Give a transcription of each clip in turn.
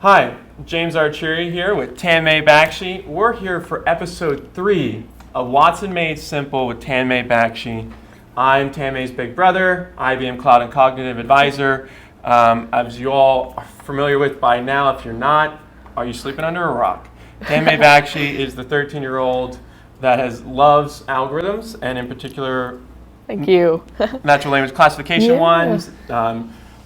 Hi, James Archeri here with Tanmay Bakshi. We're here for episode 3 of Watson Made Simple with Tanmay Bakshi. I'm Tanmay's big brother, IBM Cloud and Cognitive Advisor. As you all are familiar with by now, if you're not, are you sleeping under a rock? Tanmay Bakshi is the 13-year-old that loves algorithms, and in particular, Thank you. natural language classification ones,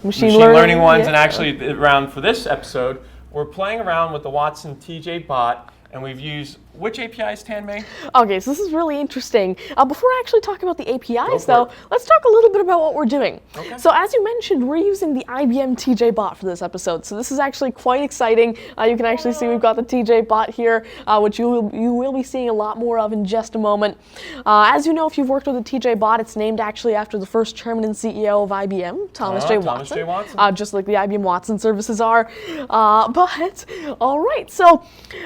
machine learning ones, and actually around for this episode, we're playing around with the Watson TJBot, and we've used which APIs, Tanmay? Okay, so this is really interesting. Before I actually talk about the APIs, though, let's talk a little bit about what we're doing. Okay. So as you mentioned, we're using the IBM TJBot for this episode. So this is actually quite exciting. You can actually see we've got the TJBot here, which you will be seeing a lot more of in just a moment. As you know, if you've worked with the TJBot, it's named actually after the first chairman and CEO of IBM, Thomas J. Watson. Just like the IBM Watson services are. But all right, so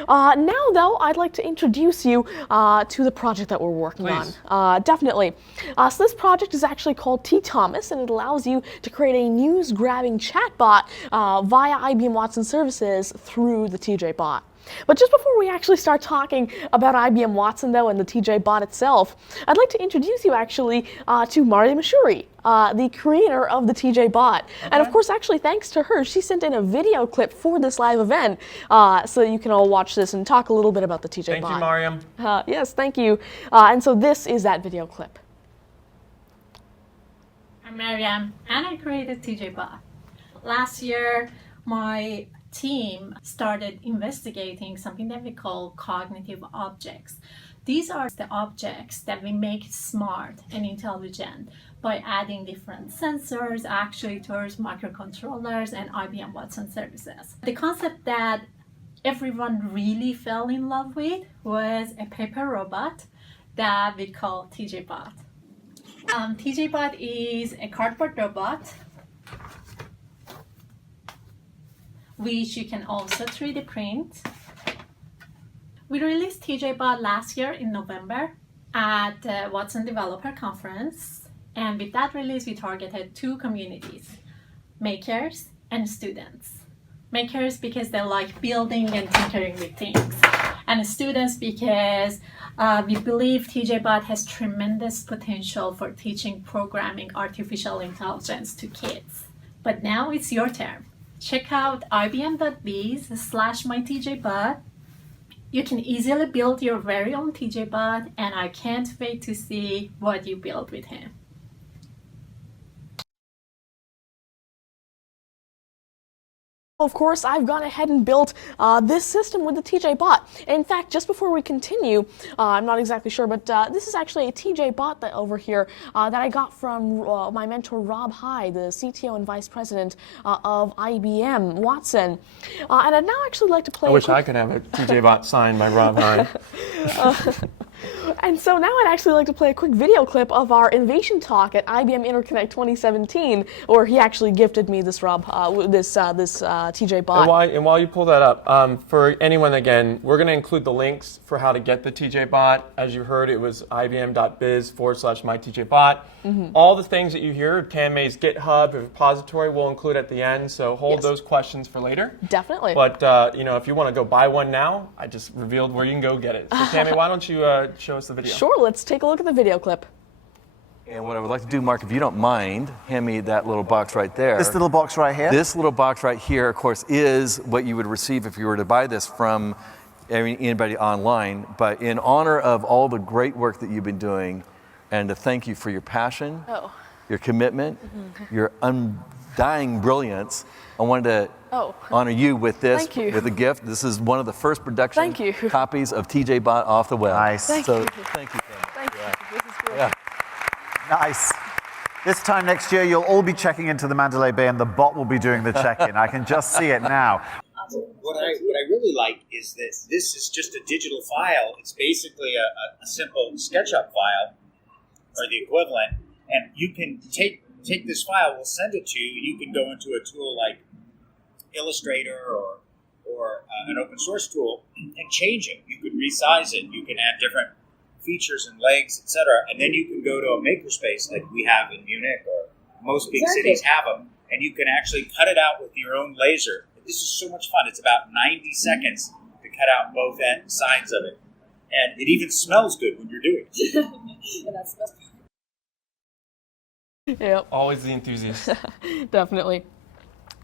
now though, I'd like to introduce you to the project that we're working on. Definitely. So this project is actually called TTom, and it allows you to create a news-grabbing chatbot via IBM Watson services through the TJBot. But just before we actually start talking about IBM Watson, though, and the TJBot itself, I'd like to introduce you actually to Maria Mashuri, the creator of the TJBot. Okay. And of course, actually, thanks to her, she sent in a video clip for this live event so that you can all watch this and talk a little bit about the TJBot. Thank you, Mariam. Yes, thank you. And so this is that video clip. I'm Mariam, and I created TJBot. Last year, my team started investigating something that we call cognitive objects. These are the objects that we make smart and intelligent by adding different sensors, actuators, microcontrollers, and IBM Watson services. The concept that everyone really fell in love with was a paper robot that we call TJBot. TJBot is a cardboard robot which you can also 3D print. We released TJBot last year in November at the Watson Developer Conference, and with that release we targeted 2 communities, makers and students. Makers because they like building and tinkering with things, and students because we believe TJBot has tremendous potential for teaching programming artificial intelligence to kids. But now it's your turn. Check out ibm.biz/mytjbot. You can easily build your very own TJBot, and I can't wait to see what you build with him. Of course, I've gone ahead and built this system with the TJBot. In fact, just before we continue, I'm not exactly sure, but this is actually a TJBot that over here that I got from my mentor Rob Hyde, the CTO and Vice President of IBM Watson. And I'd now actually like to play. I wish I could have a TJBot signed by Rob Hyde. And so now I'd actually like to play a quick video clip of our innovation talk at IBM Interconnect 2017, where he actually gifted me this TJBot. And while you pull that up, for anyone, again, we're going to include the links for how to get the TJBot. As you heard, it was ibm.biz/mytjbot. All the things that you hear, Tanmay's GitHub repository, we'll include at the end, so hold those questions for later. Definitely. But if you want to go buy one now, I just revealed where you can go get it. So Tanmay, why don't you show us the video? Sure, let's take a look at the video clip. And what I would like to do, Mark, if you don't mind, hand me that little box right there. This little box right here? This little box right here, of course, is what you would receive if you were to buy this from anybody online. But in honor of all the great work that you've been doing, and to thank you for your passion, your commitment, your undying brilliance, I wanted to honor you with this, with a gift. This is one of the first production copies of TJBot off the web. Nice. Thank you. Thank you. This is great. Yeah. Nice. This time next year, you'll all be checking into the Mandalay Bay, and the bot will be doing the check-in. I can just see it now. What I really like is that this is just a digital file. It's basically a simple Sketchup file, or the equivalent, and you can take this file, we'll send it to you. You can go into a tool like Illustrator or an open source tool and change it. You can resize it. You can add different features and legs, etc. And then you can go to a makerspace like we have in Munich, or most big cities have them, and you can actually cut it out with your own laser. this is so much fun. It's about 90 seconds to cut out both sides of it. And it even smells good when you're doing it. Yeah, that's the best part. Yep, Always the enthusiast. definitely.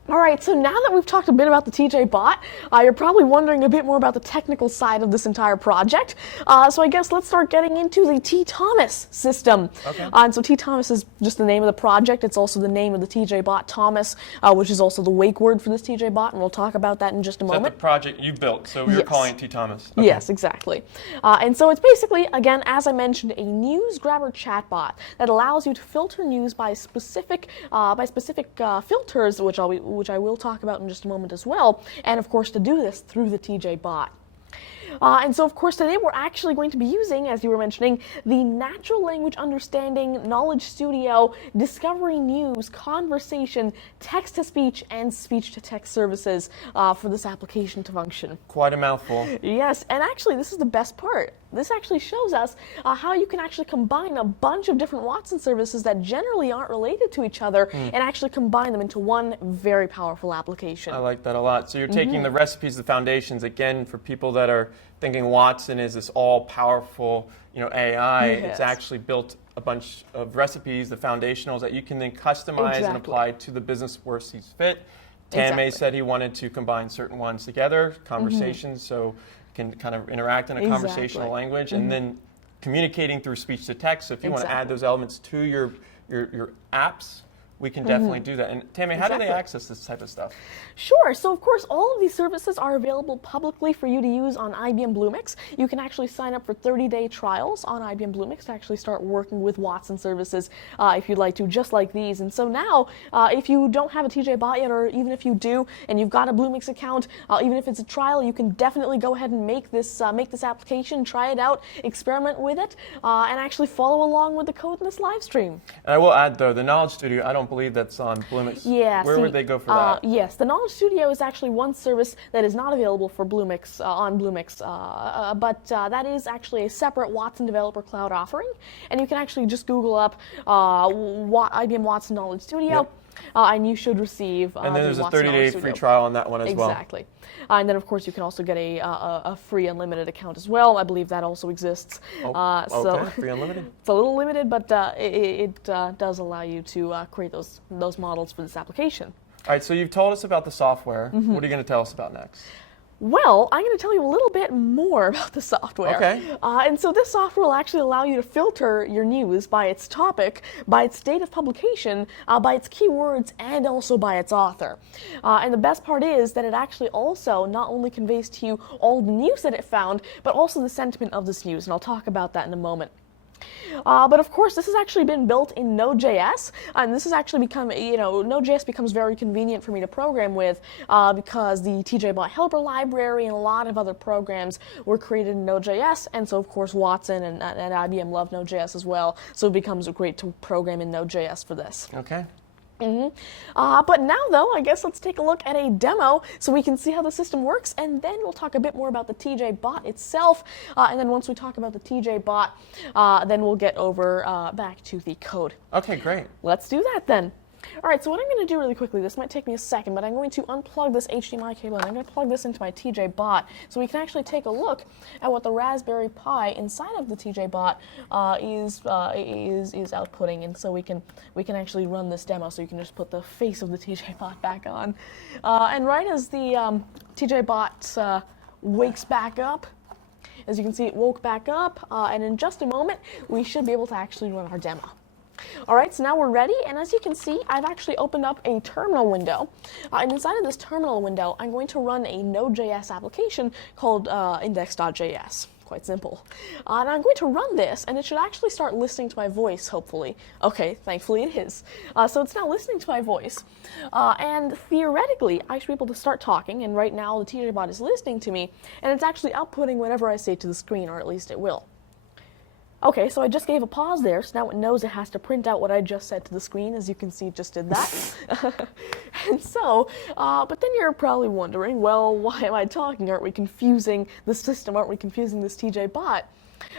All right, so now that we've talked a bit about the TJBot, you're probably wondering a bit more about the technical side of this entire project. So I guess let's start getting into the TTom system. Okay. And so TTom is just the name of the project. It's also the name of the TJBot Thomas, which is also the wake word for this TJBot, and we'll talk about that in just a Is that moment. the project you built? So you're Yes. calling it Thomas. Okay. Yes, exactly. And so it's basically, again, as I mentioned, a news grabber chatbot that allows you to filter news by specific filters, which I will talk about in just a moment as well, and of course to do this through the TJBot. And so, of course, today we're actually going to be using, as you were mentioning, the Natural Language Understanding, Knowledge Studio, Discovery News, Conversation, Text-to-Speech, and Speech-to-Text services for this application to function. Quite a mouthful. Yes, and actually this is the best part. This actually shows us how you can actually combine a bunch of different Watson services that generally aren't related to each other and actually combine them into one very powerful application. I like that a lot. So you're taking the recipes, the foundations, again, for people that are thinking Watson is this all-powerful, AI. Yes. It's actually built a bunch of recipes, the foundationals that you can then customize and Exactly. apply to the business where sees fit. Tanmay Exactly. said he wanted to combine certain ones together, conversations, so you can kind of interact in a conversational Exactly. language, and then communicating through speech to text. So if you want to add Exactly. those elements to your apps, we can definitely do that. And Tammy, how do they Exactly. access this type of stuff? Sure. So, of course, all of these services are available publicly for you to use on IBM Bluemix. You can actually sign up for 30-day trials on IBM Bluemix to actually start working with Watson services if you'd like to, just like these. And so now, if you don't have a TJBot yet, or even if you do, and you've got a Bluemix account, even if it's a trial, you can definitely go ahead and make this application, try it out, experiment with it, and actually follow along with the code in this live stream. And I will add, though, the Knowledge Studio, I don't believe that's on Bluemix. Yeah. Where see, would they go for that? Yes, the Knowledge Studio is actually one service that is not available for Bluemix on Bluemix, but that is actually a separate Watson Developer Cloud offering, and you can actually just Google up IBM Watson Knowledge Studio. Yep. And you should receive. And then there's a Watson 30-day Knowledge free Studio. trial on that one as well. Exactly. And then, of course, you can also get a free unlimited account as well. I believe that also exists. Oh, So okay, free unlimited. it's a little limited, but it does allow you to create those models for this application. All right, so you've told us about the software. What are you going to tell us about next? Well, I'm going to tell you a little bit more about the software. Okay. And so this software will actually allow you to filter your news by its topic, by its date of publication, by its keywords, and also by its author. And the best part is that it actually also not only conveys to you all the news that it found, but also the sentiment of this news, and I'll talk about that in a moment. But of course, this has actually been built in Node.js, and this has actually become, Node.js becomes very convenient for me to program with because the TJBot helper library and a lot of other programs were created in Node.js, and so of course Watson and IBM love Node.js as well, so it becomes great to program in Node.js for this. Okay. But now, though, I guess let's take a look at a demo so we can see how the system works, and then we'll talk a bit more about the TJBot itself. And then once we talk about the TJBot, then we'll get over back to the code. Okay, great. Let's do that then. All right, so what I'm going to do really quickly, this might take me a second, but I'm going to unplug this HDMI cable and I'm going to plug this into my TJBot so we can actually take a look at what the Raspberry Pi inside of the TJBot is outputting, and so we can actually run this demo. So you can just put the face of the TJBot back on, and right as the TJBot wakes back up, as you can see, it woke back up, and in just a moment we should be able to actually run our demo. All right, so now we're ready, and as you can see, I've actually opened up a terminal window, and inside of this terminal window, I'm going to run a Node.js application called index.js. Quite simple. And I'm going to run this, and it should actually start listening to my voice, hopefully. Okay, thankfully it is. So it's now listening to my voice, and theoretically, I should be able to start talking, and right now the TJBot is listening to me, and it's actually outputting whatever I say to the screen, or at least it will. Okay, so I just gave a pause there, so now it knows it has to print out what I just said to the screen. As you can see, it just did that. And so, but then you're probably wondering, well, why am I talking? Aren't we confusing the system? Aren't we confusing this TJBot?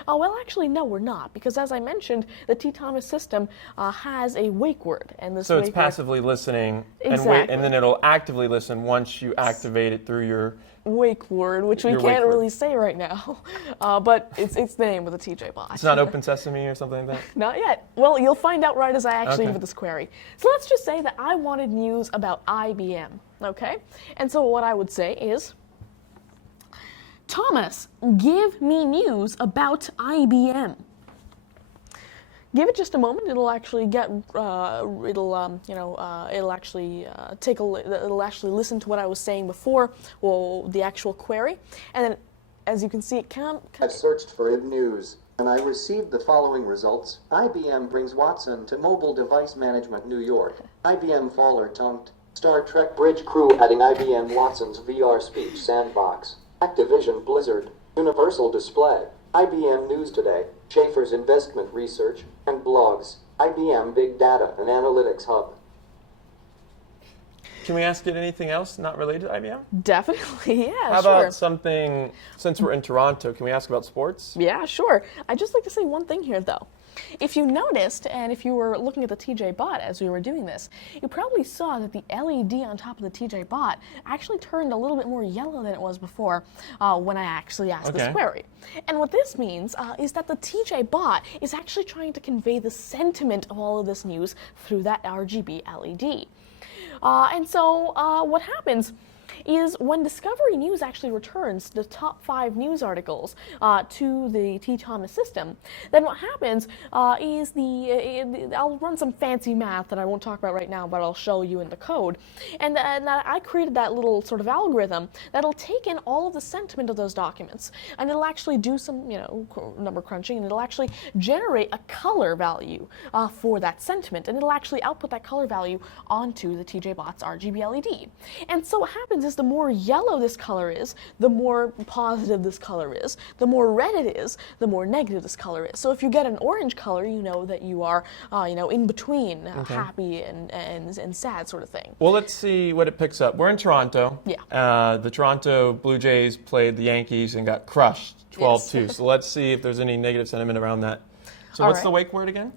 Oh, well, actually, no, we're not, because as I mentioned, the TTom system has a wake word, and this So it's wake word- passively listening, and Exactly. and then it'll actively listen once you activate it through your. wake word, which we Your wake can't word. really say right now, but it's the name of the TJBot. It's not Open Sesame or something like that. Not yet. Well, you'll find out right as I actually Okay. do this query. So let's just say that I wanted news about IBM, okay? And so what I would say is, Thomas, give me news about IBM. Give it just a moment. It'll actually get. It'll actually it'll actually listen to what I was saying before, well, the actual query, and then, as you can see, it can. I searched for ib news, and I received the following results. IBM brings Watson to Mobile Device Management New York. IBM Faller tunked. Star Trek Bridge crew adding IBM Watson's VR speech sandbox. Activision Blizzard. Universal Display. IBM News Today. Schaefer's Investment Research, and blogs. IBM Big Data and Analytics Hub. Can we ask it anything else not related to IBM? Definitely, yeah, How sure. about something, since we're in Toronto, can we ask about sports? Yeah, sure. I'd just like to say one thing here, though. If you noticed, and if you were looking at the TJBot as we were doing this, you probably saw that the LED on top of the TJBot actually turned a little bit more yellow than it was before when I actually asked this Okay. query. And what this means is that the TJBot is actually trying to convey the sentiment of all of this news through that RGB LED. And so what happens is when Discovery News actually returns the top 5 news articles to the TTom system, then what happens is I'll run some fancy math that I won't talk about right now, but I'll show you in the code. And I created that little sort of algorithm that'll take in all of the sentiment of those documents, and it'll actually do some, number crunching, and it'll actually generate a color value for that sentiment, and it'll actually output that color value onto the TJBot's RGB LED. And so what happens is the more yellow this color is, the more positive this color is. The more red it is, the more negative this color is. So if you get an orange color, you know that you are, in between, happy and sad sort of thing. Well, let's see what it picks up. We're in Toronto. Yeah. The Toronto Blue Jays played the Yankees and got crushed 12-2. Yes. So let's see if there's any negative sentiment around that. So All what's right. the wake word again?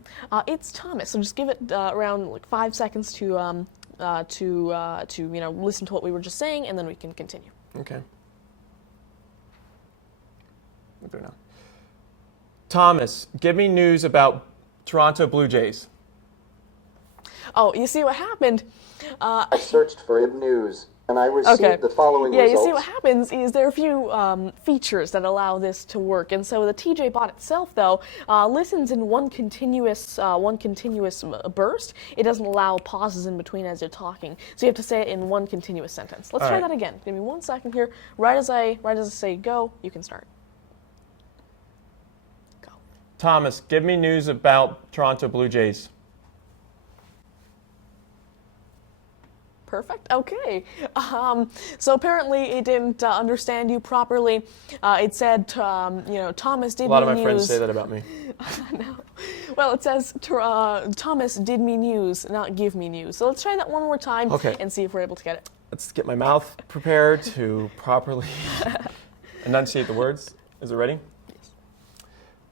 It's Thomas. So just give it around like 5 seconds to listen to what we were just saying, and then we can continue. Okay. We'll do it now. Thomas, give me news about Toronto Blue Jays. Oh, you see what happened? I searched for ib news, and I received the following Yeah, results. you see what happens is there are a few features that allow this to work, and so the TJBot itself, though, listens in one continuous burst. It doesn't allow pauses in between as you're talking, so you have to say it in one continuous sentence. Let's All try right. that again. Give me 1 second here. Right as I say go, you can start. Go. Thomas, give me news about Toronto Blue Jays. Perfect. Okay. So apparently it didn't understand you properly. It said, Thomas did me news. A lot of my friends say that about me. No. Well, it says Thomas did me news, not give me news. So let's try that one more time Okay. and see if we're able to get it. Let's get my mouth prepared to properly enunciate the words. Is it ready? Yes.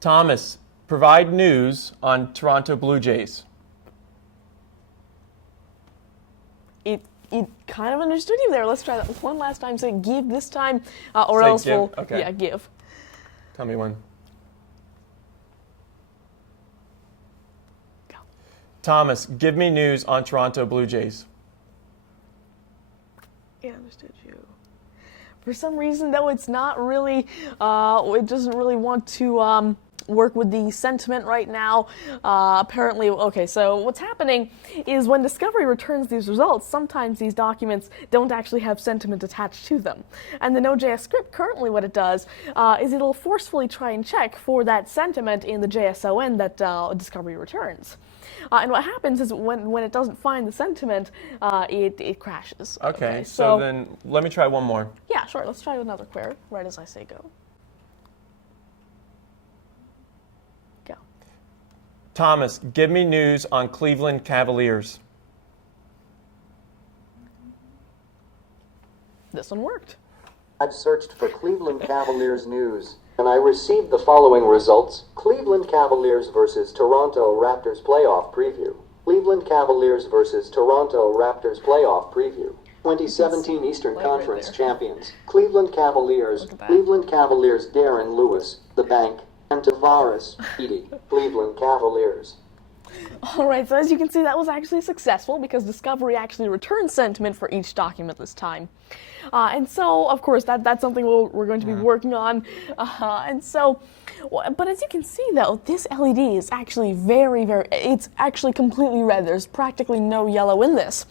Thomas, provide news on Toronto Blue Jays. It kind of understood you there. Let's try that one last time. Say give this time, or Say else give? we'll Okay. give. Tell me when. Go. Thomas, give me news on Toronto Blue Jays. Yeah, understood you. For some reason, though, it's not really. It doesn't really want to work with the sentiment right now. Apparently, okay. So what's happening is when Discovery returns these results, sometimes these documents don't actually have sentiment attached to them. And the Node.js script currently, what it does is it'll forcefully try and check for that sentiment in the JSON that Discovery returns. And what happens is when it doesn't find the sentiment, it crashes. Okay, so then let me try one more. Yeah, sure. Let's try another query, right as I say go. Go. Thomas, give me news on Cleveland Cavaliers. This one worked. I've searched for Cleveland Cavaliers news, and I received the following results. Cleveland Cavaliers versus Toronto Raptors playoff preview. Cleveland Cavaliers versus Toronto Raptors playoff preview. 2017 Eastern Conference champions. Cleveland Cavaliers. Cleveland Cavaliers Darren Lewis, The Bank, and Tavares Edie. Cleveland Cavaliers. All right, so as you can see, that was actually successful because Discovery actually returned sentiment for each document this time. And so, of course, that's something we're going to be working on. But as you can see, though, this LED is actually it's actually completely red. There's practically no yellow in this.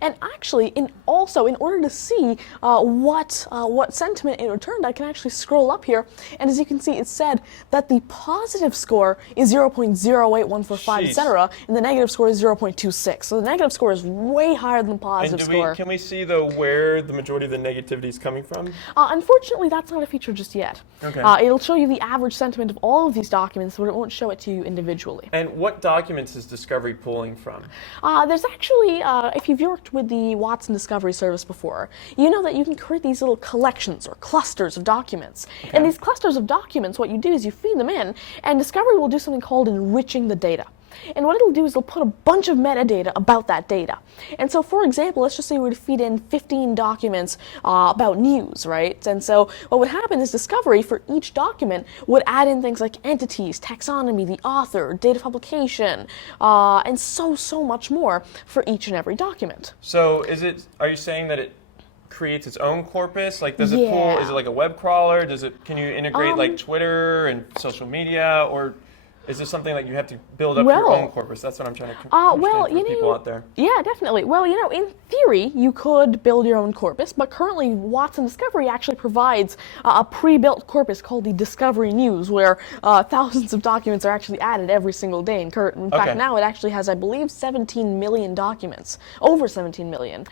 And actually, in order to see what sentiment it returned, I can actually scroll up here. And as you can see, it said that the positive score is 0.08145, etc., and the negative score is 0.26. So the negative score is way higher than the positive score. Can we see, though, where the majority of the negativity is coming from? Unfortunately, that's not a feature just yet. Okay. It'll show you the average sentiment of all of these documents, but it won't show it to you individually. And what documents is Discovery pulling from? There's actually, if you've worked with the Watson Discovery service before, you know that you can create these little collections or clusters of documents. Okay. And these clusters of documents, what you do is you feed them in, and Discovery will do something called enriching the data. And what it'll do is it'll put a bunch of metadata about that data. And so, for example, let's just say we were to feed in 15 documents about news, right? And so what would happen is Discovery, for each document, would add in things like entities, taxonomy, the author, date of publication, and so much more for each and every document. So are you saying that it creates its own corpus? Like, does it pull, is it like a web crawler? Can you integrate like Twitter and social media, or is this something that you have to build up your own corpus? That's what I'm trying to understand for people out there. Yeah, definitely. Well, in theory, you could build your own corpus, but currently Watson Discovery actually provides a pre-built corpus called the Discovery News, where thousands of documents are actually added every single day. In fact, now it actually has, I believe, 17 million documents, over 17 million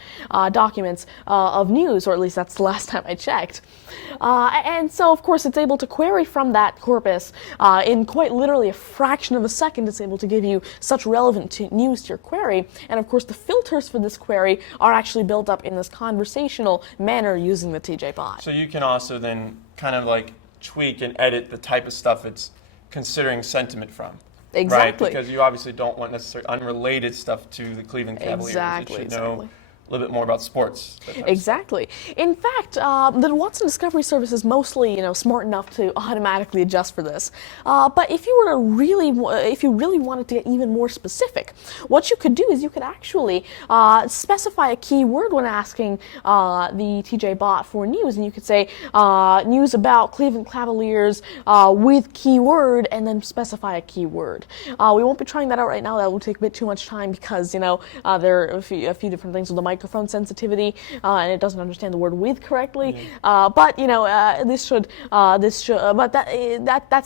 documents of news, or at least that's the last time I checked. And so, of course, it's able to query from that corpus in quite literally a fraction of a second. It's able to give you such relevant news to your query. And of course, the filters for this query are actually built up in this conversational manner using the TJBot. So you can also then kind of like tweak and edit the type of stuff it's considering sentiment from. Exactly. Right? Because you obviously don't want necessarily unrelated stuff to the Cleveland Cavaliers. Exactly. You should know a little bit more about sports. Exactly. In fact, the Watson Discovery Service is mostly, smart enough to automatically adjust for this. But if you really wanted to get even more specific, what you could do is you could actually specify a keyword when asking the TJBot for news, and you could say news about Cleveland Cavaliers with keyword, and then specify a keyword. We won't be trying that out right now. That will take a bit too much time because there are a few different things with the microphone sensitivity, and it doesn't understand the word "with" correctly. But that's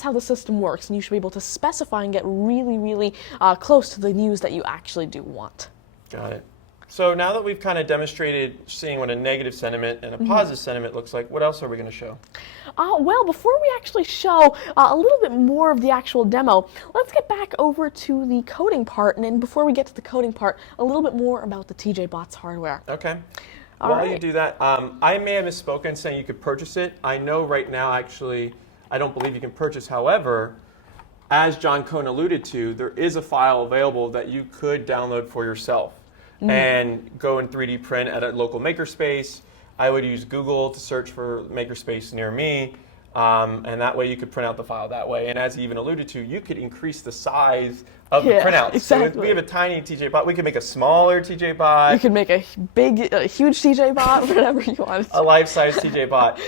how the system works, and you should be able to specify and get really close to the news that you actually do want. Got it. So now that we've kind of demonstrated seeing what a negative sentiment and a positive sentiment looks like, what else are we going to show? Well, before we actually show a little bit more of the actual demo, let's get back over to the coding part, and then before we get to the coding part, a little bit more about the TJBot's hardware. Okay. While you do that, I may have misspoken saying you could purchase it. I know right now, actually, I don't believe you can purchase. However, as John Cohn alluded to, there is a file available that you could download for yourself and go in 3D print at a local makerspace. I would use Google to search for makerspace near me, and that way you could print out the file that way. And as he even alluded to, you could increase the size of the printouts. Exactly. So if we have a tiny TJBot, we could make a smaller TJBot. You could make a huge TJBot, whatever you want. A life-size TJBot.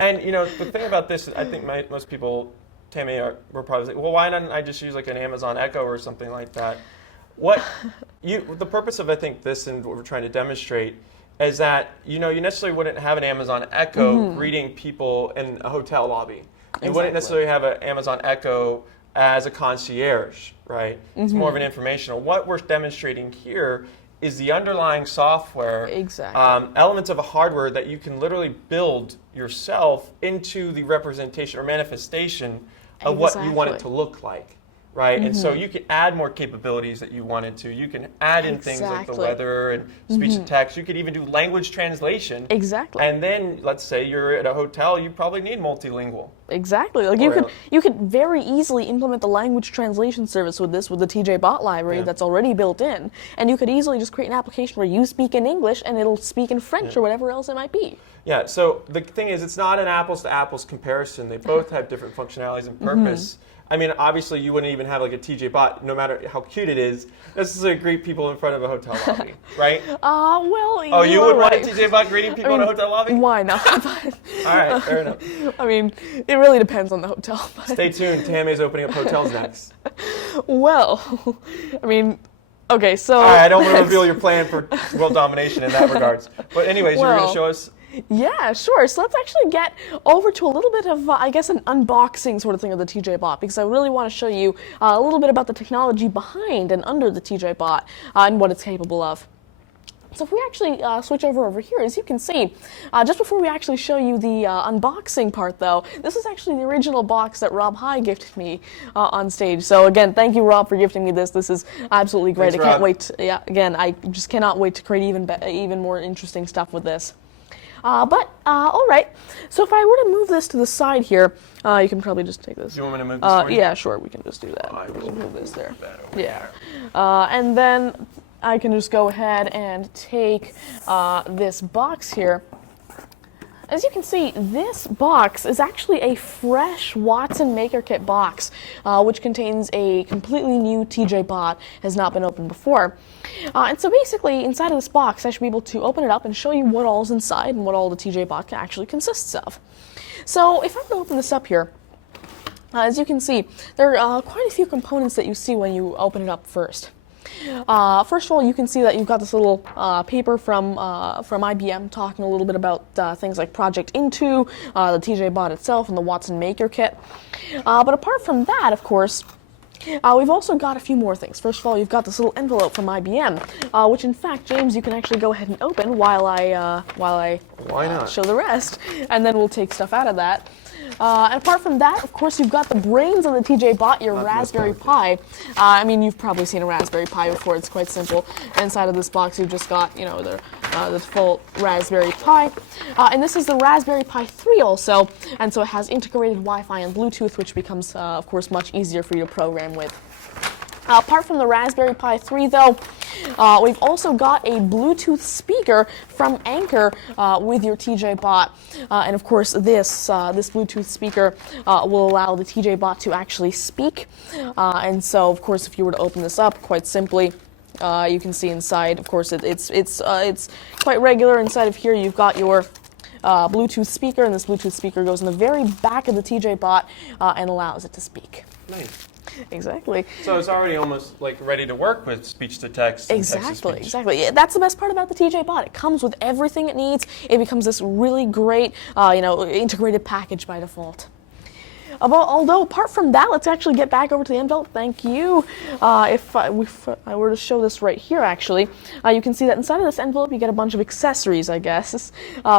And the thing about this, I think most people, Tammy, were probably like, well, why don't I just use like an Amazon Echo or something like that? The purpose of, I think, this and what we're trying to demonstrate is that, you necessarily wouldn't have an Amazon Echo greeting people in a hotel lobby. You wouldn't necessarily have an Amazon Echo as a concierge, right? It's more of an informational. What we're demonstrating here is the underlying software, elements of a hardware that you can literally build yourself into the representation or manifestation of what you want it to look like. right? And so you can add more capabilities that you wanted to. You can add in things like the Exactly. weather and speech to text. You could even do language translation. Exactly. And then, let's say you're at a hotel, you probably need multilingual. Exactly. Like you could very easily implement the language translation service with the TJBot library that's already built in, and you could easily just create an application where you speak in English and it'll speak in French or whatever else it might be. Yeah, so the thing is, it's not an apples to apples comparison. They both have different functionalities and purpose. I mean, obviously, you wouldn't even have like a TJBot, no matter how cute it is, necessarily greet people in front of a hotel lobby, right? Well, Oh, you would want a right. TJBot greeting people in a hotel lobby? Why not? But, All right, fair enough. I mean, it really depends on the hotel. But, Stay tuned. Tammy's opening up hotels next. well, I mean, okay, so. All right, I don't want to reveal your plan for world domination in that regards. But anyways, you were going to show us. Yeah, sure. So let's actually get over to a little bit of, I guess, an unboxing sort of thing of the TJBot, because I really want to show you a little bit about the technology behind and under the TJBot and what it's capable of. So if we actually switch over here, as you can see, just before we actually show you the unboxing part, though, this is actually the original box that Rob High gifted me on stage. So again, thank you, Rob, for gifting me this. This is absolutely great. Thanks, I can't Rob. wait. Yeah, again, I just cannot wait to create even more interesting stuff with this. All right. So if I were to move this to the side here, you can probably just take this. Do you want me to move this for you? Yeah, sure. We can just do that. I will Just move this there. that over Yeah. And then I can just go ahead and take this box here. As you can see, this box is actually a fresh Watson MakerKit box, which contains a completely new TJBot, has not been opened before. And so basically, inside of this box, I should be able to open it up and show you what all's inside and what all the TJBot actually consists of. So if I were to open this up here, as you can see, there are quite a few components that you see when you open it up first. First of all, you can see that you've got this little paper from IBM talking a little bit about things like Project Into, the TJBot itself, and the Watson MakerKit. But apart from that, of course, we've also got a few more things. First of all, you've got this little envelope from IBM, which in fact, James, you can actually go ahead and open while I Why not? show the rest, and then we'll take stuff out of that. And apart from that, of course, you've got the brains of the TJBot, your Raspberry Pi. I mean, you've probably seen a Raspberry Pi before. It's quite simple. Inside of this box, you've just got, you know, the full Raspberry Pi. And this is the Raspberry Pi 3 also, and so it has integrated Wi-Fi and Bluetooth, which becomes, of course, much easier for you to program with. Apart from the Raspberry Pi 3, though, we've also got a Bluetooth speaker from Anker with your TJBot, and of course this Bluetooth speaker will allow the TJBot to actually speak. And so, of course, if you were to open this up, quite simply, you can see inside. Of course, it's quite regular. Inside of here, you've got your Bluetooth speaker, and this Bluetooth speaker goes in the very back of the TJBot and allows it to speak. Nice. Exactly. So it's already almost like ready to work with speech to text. And text to Exactly, speech. exactly. Yeah, that's the best part about the TJBot. It comes with everything it needs. It becomes this really great, integrated package by default. Although, apart from that, let's actually get back over to the envelope. Thank you. If I were to show this right here, actually, you can see that inside of this envelope, you get a bunch of accessories, I guess.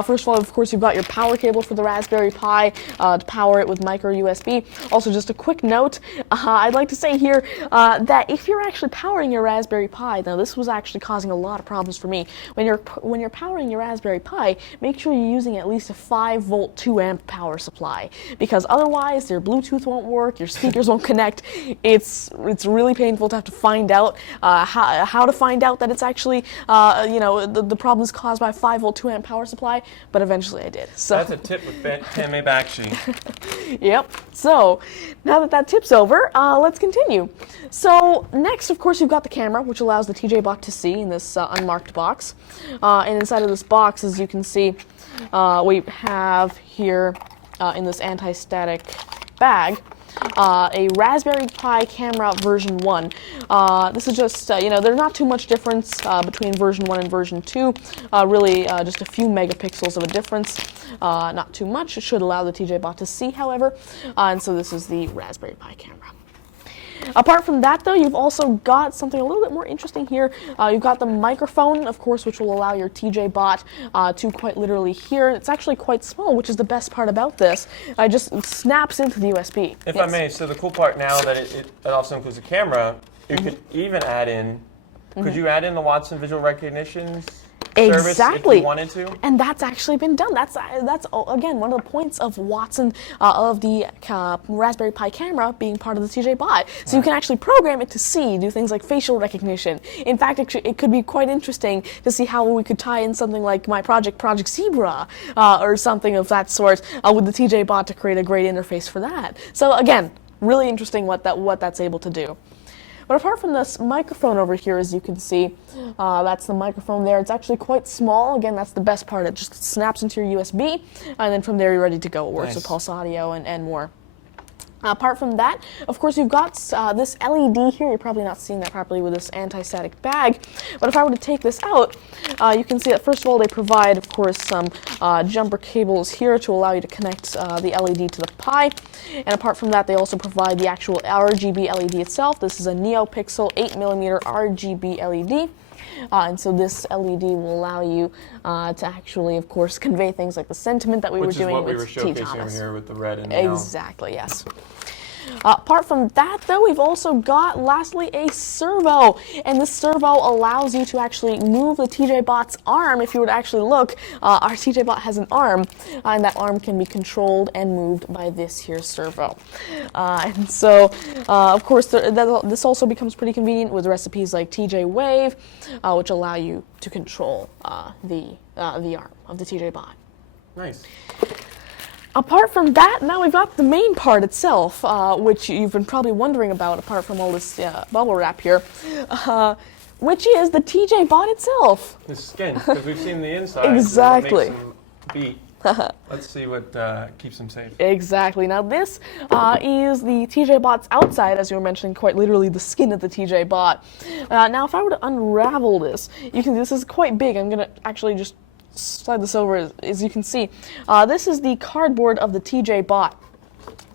First of all, of course, you've got your power cable for the Raspberry Pi to power it with micro USB. Also, just a quick note, I'd like to say here that if you're actually powering your Raspberry Pi, now this was actually causing a lot of problems for me. When you're powering your Raspberry Pi, make sure you're using at least a 5-volt 2-amp power supply, because otherwise your Bluetooth won't work, your speakers won't connect. It's really painful to have to find out how to find out that it's actually the problem is caused by a 5-volt 2-amp power supply, but eventually I did. So That's a tip with Tanmay Bakshi. Yep. So now that tip's over, let's continue. So next, of course, you've got the camera, which allows the TJBot to see in this unmarked box. And inside of this box, as you can see, we have here in this anti-static bag a Raspberry Pi camera version 1. This is just, there's not too much difference between version 1 and version 2. Really, just a few megapixels of a difference. Not too much. It should allow the TJBot to see, however. And so this is the Raspberry Pi camera. Apart from that, though, you've also got something a little bit more interesting here. You've got the microphone, of course, which will allow your TJBot to quite literally hear. It's actually quite small, which is the best part about this. It just snaps into the USB. If I may, so the cool part now that it also includes a camera, you could even add in, could you add in the Watson visual recognition service if you wanted to? And that's actually been done. That's again one of the points of Watson of the Raspberry Pi camera being part of the TJBot. So you can actually program it to do things like facial recognition. In fact, it could be quite interesting to see how we could tie in something like my Project Zebra, or something of that sort with the TJBot to create a great interface for that. So again, really interesting what that's able to do. But apart from this microphone over here, as you can see, that's the microphone there. It's actually quite small. Again, that's the best part. It just snaps into your USB, and then from there you're ready to go. It works with pulse audio and more. Apart from that, of course, you've got this LED here. You're probably not seeing that properly with this anti-static bag. But if I were to take this out, you can see that, first of all, they provide, of course, some jumper cables here to allow you to connect the LED to the Pi. And apart from that, they also provide the actual RGB LED itself. This is a NeoPixel 8mm RGB LED. And so this LED will allow you to actually, of course, convey things like the sentiment that we were doing with Which is what we were showcasing over here with the red and yellow. Exactly, yes. Apart from that, though, we've also got, lastly, a servo. And this servo allows you to actually move the TJBot's arm. If you were to actually look, our TJBot has an arm, and that arm can be controlled and moved by this here servo. And so, of course, this also becomes pretty convenient with recipes like TJ Wave, which allow you to control the arm of the TJBot. Nice. Apart from that, now we've got the main part itself, which you've been probably wondering about, apart from all this bubble wrap here, which is the TJBot itself. The skin, because we've seen the inside. Exactly. So it makes them beat. Let's see what keeps them safe. Exactly. Now this is the TJBot's outside, as you were mentioning, quite literally the skin of the TJBot. Now if I were to unravel this, this is quite big. I'm going to actually just slide this over, as you can see. This is the cardboard of the TJBot.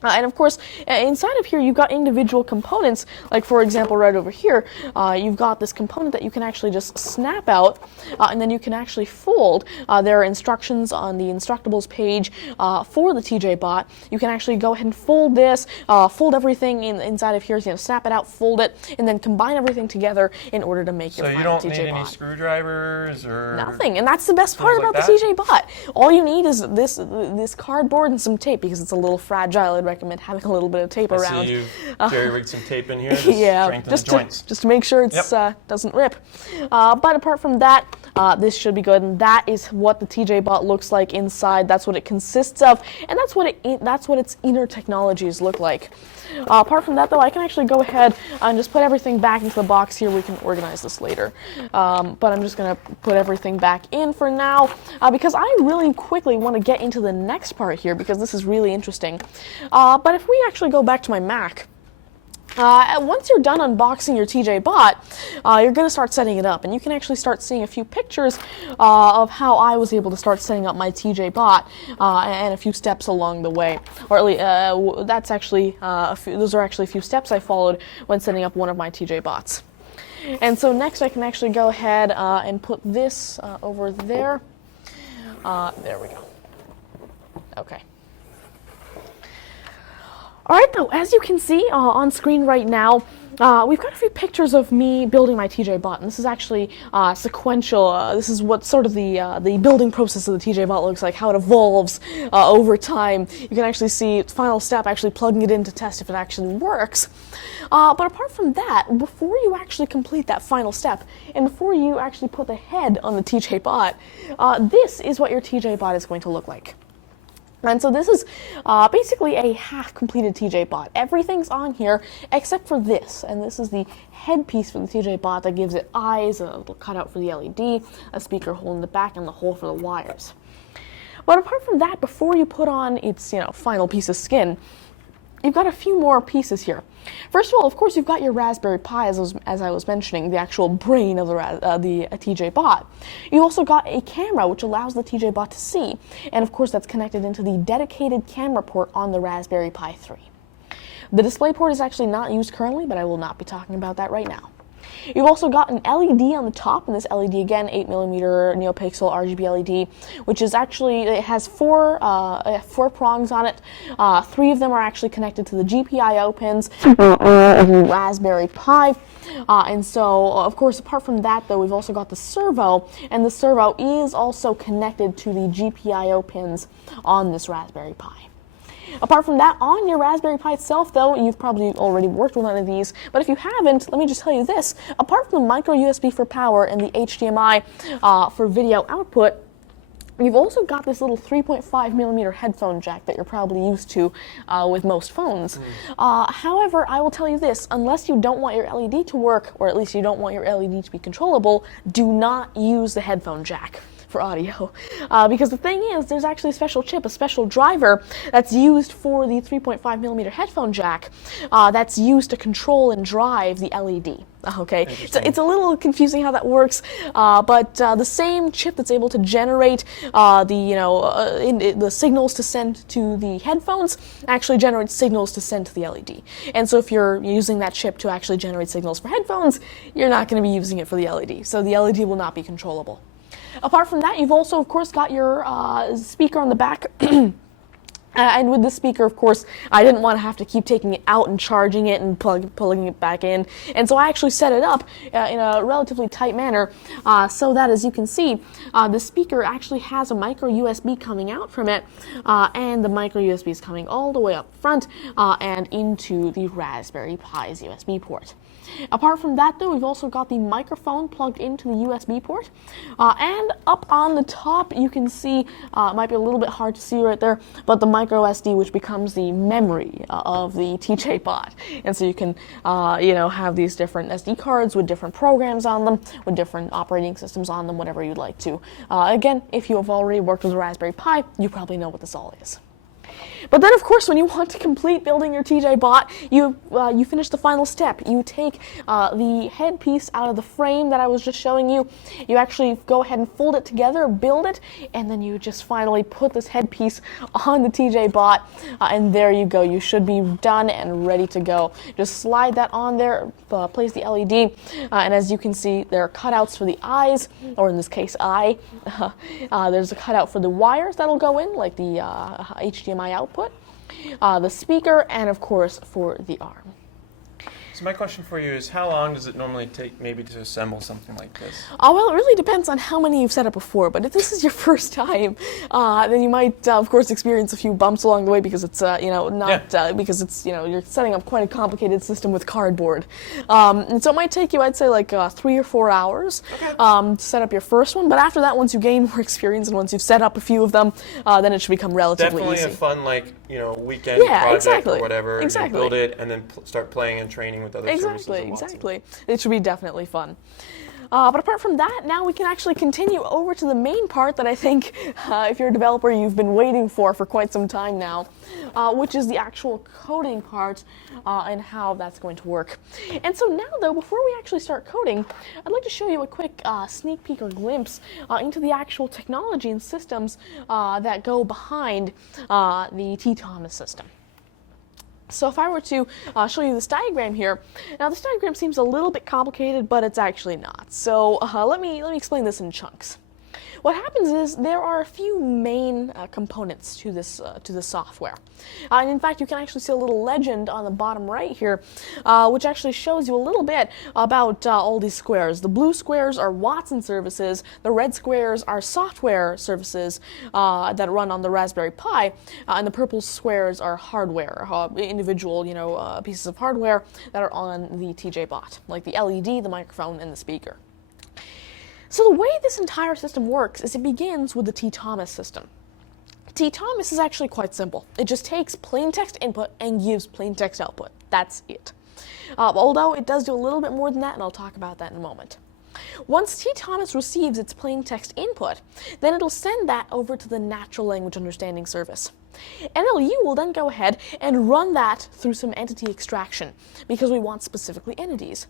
And of course, inside of here, you've got individual components, like for example, right over here, you've got this component that you can actually just snap out, and then you can actually fold. There are instructions on the Instructables page for the TJBot. You can actually go ahead and fold this, fold everything inside of here, snap it out, fold it, and then combine everything together in order to make your final TJBot. So you don't need any screwdrivers or nothing, and that's the best part about the TJBot. All you need is this cardboard and some tape, because it's a little fragile. I'd recommend having a little bit of tape around. I see you've jerry-rigged some tape in here to strengthen the joints. Just to make sure it doesn't rip. But apart from that, this should be good, and that is what the TJBot looks like inside. That's what it consists of, and that's what its inner technologies look like. Apart from that, though, I can actually go ahead and just put everything back into the box here. We can organize this later. But I'm just going to put everything back in for now, because I really quickly want to get into the next part here, because this is really interesting. But if we actually go back to my Mac, once you're done unboxing your TJBot, you're going to start setting it up, and you can actually start seeing a few pictures of how I was able to start setting up my TJBot, and a few steps along the way. Or at least that's actually those are actually a few steps I followed when setting up one of my TJBots. And so next, I can actually go ahead and put this over there. There we go. Okay. All right, though, as you can see on screen right now, we've got a few pictures of me building my TJBot, and this is actually sequential. This is what sort of the building process of the TJBot looks like, how it evolves over time. You can actually see its final step, actually plugging it in to test if it actually works. But apart from that, before you actually complete that final step, and before you actually put the head on the TJBot, this is what your TJBot is going to look like. And so this is basically a half-completed TJBot. Everything's on here except for this, and this is the headpiece for the TJBot that gives it eyes, a little cutout for the LED, a speaker hole in the back, and the hole for the wires. But apart from that, before you put on its final piece of skin, you've got a few more pieces here. First of all, of course, you've got your Raspberry Pi, as I was mentioning, the actual brain of the TJBot. You also got a camera, which allows the TJBot to see, and of course that's connected into the dedicated camera port on the Raspberry Pi 3. The DisplayPort is actually not used currently, but I will not be talking about that right now. You've also got an LED on the top, and this LED again, 8mm NeoPixel RGB LED, which is actually, it has four prongs on it. 3 of them are actually connected to the GPIO pins of the Raspberry Pi. And so, of course, apart from that, though, we've also got the servo, and the servo is also connected to the GPIO pins on this Raspberry Pi. Apart from that, on your Raspberry Pi itself, though, you've probably already worked with one of these, but if you haven't, let me just tell you this. Apart from the micro USB for power and the HDMI for video output, you've also got this little 3.5mm headphone jack that you're probably used to with most phones. However, I will tell you this, unless you don't want your LED to work, or at least you don't want your LED to be controllable, do not use the headphone jack for audio. Because the thing is, there's actually a special chip, a special driver that's used for the 3.5mm headphone jack that's used to control and drive the LED. Okay, so it's a little confusing how that works, but the same chip that's able to generate the signals to send to the headphones actually generates signals to send to the LED. And so if you're using that chip to actually generate signals for headphones, you're not going to be using it for the LED. So the LED will not be controllable. Apart from that, you've also, of course, got your speaker on the back. And with the speaker, of course, I didn't want to have to keep taking it out and charging it and pulling it back in. And so I actually set it up in a relatively tight manner so that, as you can see, the speaker actually has a micro USB coming out from it, and the micro USB is coming all the way up front and into the Raspberry Pi's USB port. Apart from that, though, we've also got the microphone plugged into the USB port. And up on the top, you can see, it might be a little bit hard to see right there, but the micro SD, which becomes the memory of the TJBot. And so you can, have these different SD cards with different programs on them, with different operating systems on them, whatever you'd like to. Again, if you have already worked with a Raspberry Pi, you probably know what this all is. But then, of course, when you want to complete building your TJBot, you finish the final step. You take the headpiece out of the frame that I was just showing you. You actually go ahead and fold it together, build it, and then you just finally put this headpiece on the TJBot, and there you go. You should be done and ready to go. Just slide that on there, place the LED, and as you can see, there are cutouts for the eyes, or in this case, eye. There's a cutout for the wires that'll go in, like the HDMI output, the speaker, and of course for the arm. So my question for you is, how long does it normally take maybe to assemble something like this? Well, it really depends on how many you've set up before, but if this is your first time, then you might, of course, experience a few bumps along the way because it's, because it's, you're setting up quite a complicated system with cardboard. And so it might take you, I'd say, like 3 or 4 hours to set up your first one, but after that, once you gain more experience and once you've set up a few of them, then it should become relatively easy. Definitely a fun, weekend project or whatever. Exactly. You build it and then start playing and training with other services. Exactly. It should be definitely fun. But apart from that, now we can actually continue over to the main part that I think, if you're a developer, you've been waiting for quite some time now, which is the actual coding part and how that's going to work. And so now, though, before we actually start coding, I'd like to show you a quick sneak peek or glimpse into the actual technology and systems that go behind the TTom system. So if I were to show you this diagram here, now this diagram seems a little bit complicated, but it's actually not. So let me explain this in chunks. What happens is there are a few main components to this software. And in fact, you can actually see a little legend on the bottom right here, which actually shows you a little bit about all these squares. The blue squares are Watson services, the red squares are software services that run on the Raspberry Pi, and the purple squares are hardware, individual pieces of hardware that are on the TJBot, like the LED, the microphone, and the speaker. So the way this entire system works is it begins with the TTom system. TTom is actually quite simple. It just takes plain text input and gives plain text output. That's it. Although it does do a little bit more than that, and I'll talk about that in a moment. Once TTom receives its plain text input, then it'll send that over to the natural language understanding service. NLU will then go ahead and run that through some entity extraction because we want specifically entities.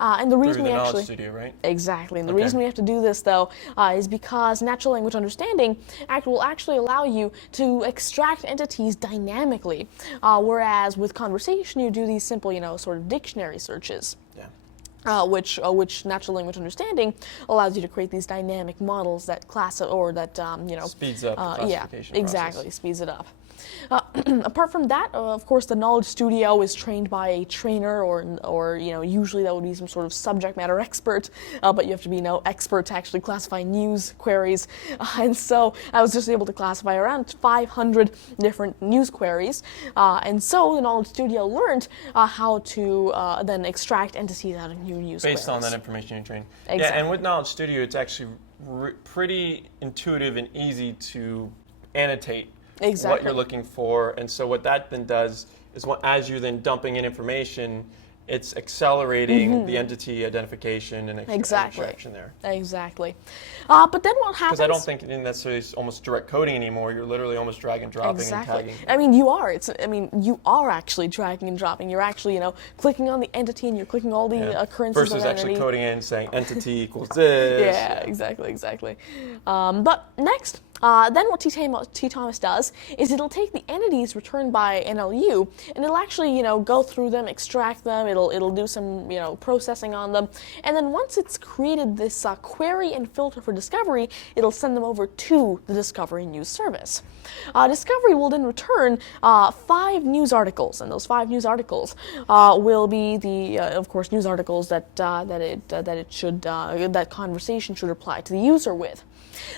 And the reason Through the we Knowledge actually Studio, right? Exactly, and the Okay. reason we have to do this though is because natural language understanding will actually allow you to extract entities dynamically, whereas with conversation you do these simple, sort of dictionary searches. Yeah. Which natural language understanding allows you to create these dynamic models that Speeds up the classification exactly, process. speeds it up. Apart from that, of course, the Knowledge Studio is trained by a trainer, or usually that would be some sort of subject matter expert, but you have to be no expert to actually classify news queries. And so I was just able to classify around 500 different news queries, and so the Knowledge Studio learned how to then extract entities out of new news Based on queries. that information you trained. Exactly. Yeah, and with Knowledge Studio, it's actually pretty intuitive and easy to annotate what Exactly. you're looking for. And so what that then does is as you're then dumping in information, it's accelerating the entity identification and Exactly. extraction there. Exactly. But then what happens? Because I don't think it necessarily is almost direct coding anymore. You're literally almost drag and dropping Exactly. and tagging. I mean, you are actually dragging and dropping. You're actually, clicking on the entity and you're clicking all the occurrences Versus of actually entity. coding in saying entity equals this. Yeah, exactly. But next, then what TTom does is it'll take the entities returned by NLU and it'll actually, go through them, extract them. It'll do some, processing on them, and then once it's created this query and filter for discovery, it'll send them over to the Discovery News service. Discovery will then return 5 news articles, and those 5 news articles will be the, of course, news articles that that conversation should reply to the user with.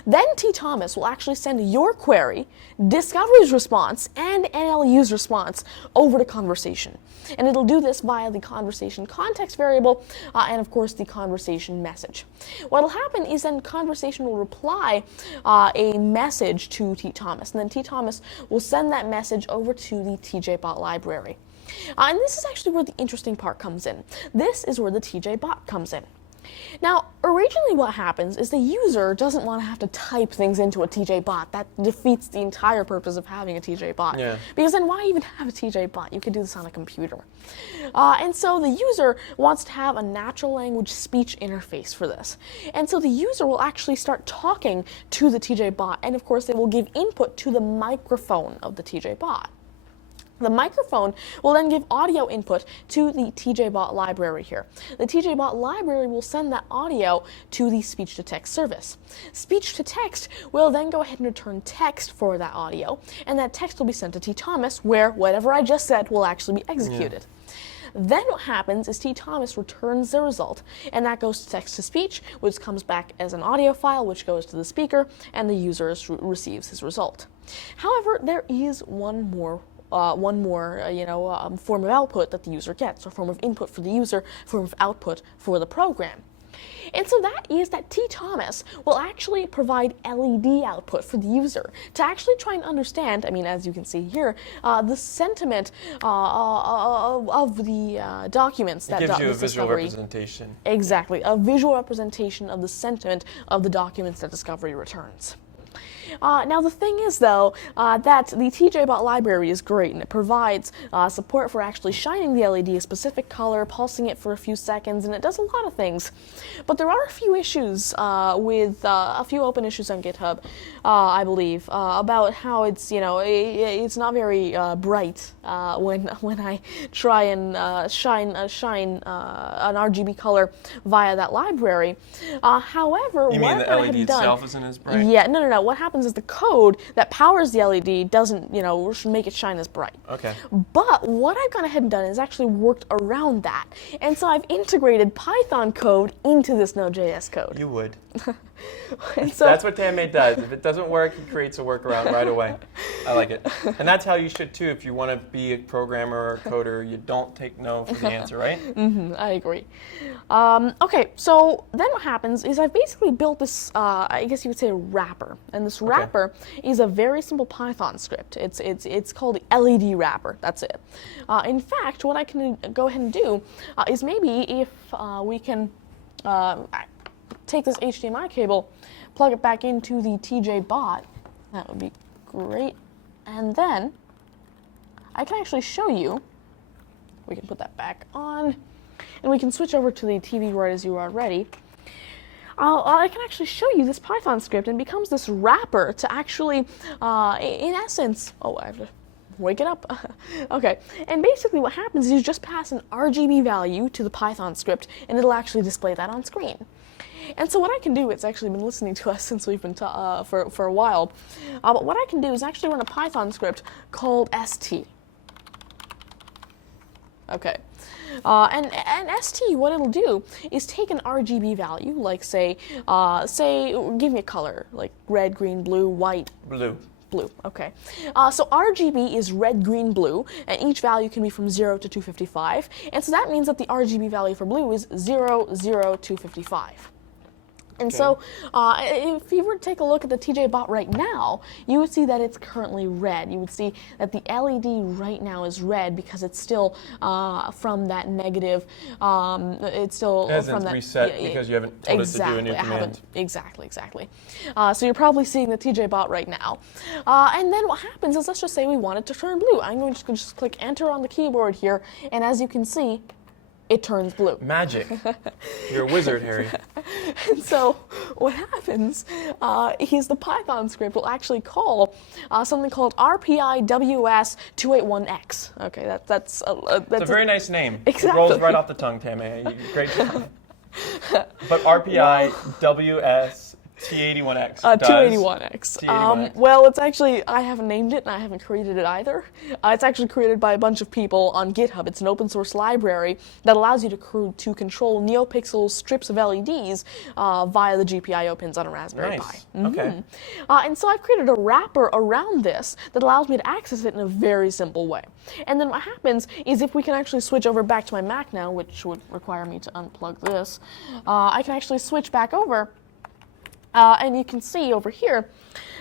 Then TTom will actually send your query, Discovery's response, and NLU's response over to conversation. And it'll do this via the conversation context variable and, of course, the conversation message. What'll happen is then conversation will reply a message to TTom, and then TTom will send that message over to the TJBot library. And this is actually where the interesting part comes in. This is where the TJBot comes in. Now, originally what happens is the user doesn't want to have to type things into a TJBot. That defeats the entire purpose of having a TJBot. Yeah. Because then why even have a TJBot? You could do this on a computer. And so the user wants to have a natural language speech interface for this. And so the user will actually start talking to the TJBot, and of course they will give input to the microphone of the TJBot. The microphone will then give audio input to the TJBot library here. The TJBot library will send that audio to the speech-to-text service. Speech-to-text will then go ahead and return text for that audio, and that text will be sent to TTom, where whatever I just said will actually be executed. Then what happens is TTom returns the result, and that goes to text-to-speech, which comes back as an audio file, which goes to the speaker, and the user receives his result. However, there is one more form of output that the user gets, or form of input for the user, form of output for the program. And so that is that TTom will actually provide LED output for the user to actually try and understand, as you can see here, the sentiment of the documents that It gives you a this visual Discovery. representation. Exactly, a visual representation of the sentiment of the documents that Discovery returns. Now the thing is though, that the TJBot library is great, and it provides support for actually shining the LED a specific color, pulsing it for a few seconds, and it does a lot of things. But there are a few issues with a few open issues on GitHub, I believe, about how it's it's not very bright when I try and shine an RGB color via that library. However, You mean the LED itself isn't as bright? Yeah, no. What happens is the code that powers the LED doesn't, make it shine as bright. Okay. But what I've gone ahead and done is actually worked around that. And so I've integrated Python code into this Node.js code. You would. And so That's what Tanmay does. If it doesn't work, he creates a workaround right away. I like it. And that's how you should too. If you want to be a programmer or a coder, you don't take no for the answer, right? I agree. Okay, so then what happens is I've basically built this, I guess you would say, a wrapper. And this wrapper is a very simple Python script. It's called the LED wrapper. That's it. In fact, what I can go ahead and do is maybe if we can, take this HDMI cable, plug it back into the TJBot. That would be great. And then I can actually show you, we can put that back on, and we can switch over to the TV right as you are ready. I can actually show you this Python script, and it becomes this wrapper to actually, in essence, oh, I have to wake it up. Okay, and basically what happens is you just pass an RGB value to the Python script, and it'll actually display that on screen. And so what I can do, it's actually been listening to us since we've been for a while, but what I can do is actually run a Python script called st. Okay. And st, what it'll do is take an RGB value, like say, give me a color, like red, green, blue, white. Blue. Blue, okay. So RGB is red, green, blue, and each value can be from 0 to 255, and so that means that the RGB value for blue is 0, 0, 255. And so, if you were to take a look at the TJBot right now, you would see that it's currently red. You would see that the LED right now is red because it's still from that negative. It's still It hasn't from that reset because you haven't told it to do a new command. Exactly. So you're probably seeing the TJBot right now. And then what happens is, let's just say we want it to turn blue. I'm going to just click Enter on the keyboard here, and as you can see, it turns blue. Magic. You're a wizard, Harry. And so what happens is the Python script will actually call something called RPIWS281X. Okay, that's a very nice name. Exactly. It rolls right off the tongue, Tanmay. Great job. But RPIWS T81X. 281X. T81X. Well, it's actually, I haven't named it and I haven't created it either. It's actually created by a bunch of people on GitHub. It's an open source library that allows you to control NeoPixel strips of LEDs via the GPIO pins on a Raspberry Pi. Okay. And so I've created a wrapper around this that allows me to access it in a very simple way. And then what happens is, if we can actually switch over back to my Mac now, which would require me to unplug this, I can actually switch back over. And you can see over here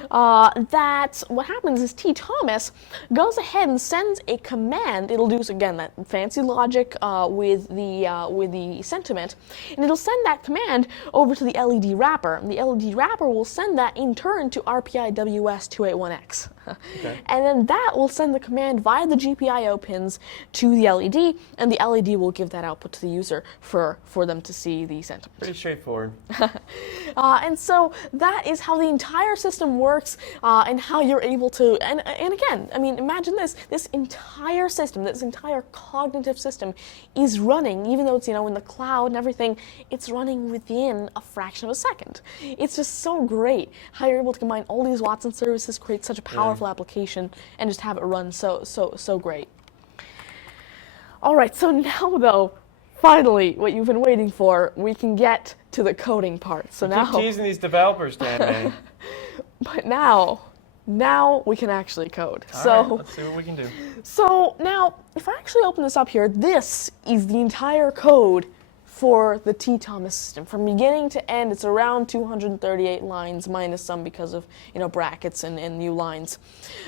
that what happens is TTom goes ahead and sends a command. It'll do, again, that fancy logic with the sentiment, and it'll send that command over to the LED wrapper. And the LED wrapper will send that in turn to RPIWS281X. Okay. And then that will send the command via the GPIO pins to the LED, and the LED will give that output to the user for them to see the sentiment. Pretty straightforward. And so that is how the entire system works, and how you're able to, and again, I mean, imagine this entire system, this entire cognitive system is running, even though it's, in the cloud and everything, it's running within a fraction of a second. It's just so great how you're able to combine all these Watson services, create such a powerful application, and just have it run so great. All right, so now though, finally, what you've been waiting for, we can get to the coding part. So now, keep teasing these developers, Tanmay. But now we can actually code. All right, let's see what we can do. So now, if I actually open this up here, this is the entire code for the TTom system. From beginning to end, it's around 238 lines, minus some because of brackets and new lines.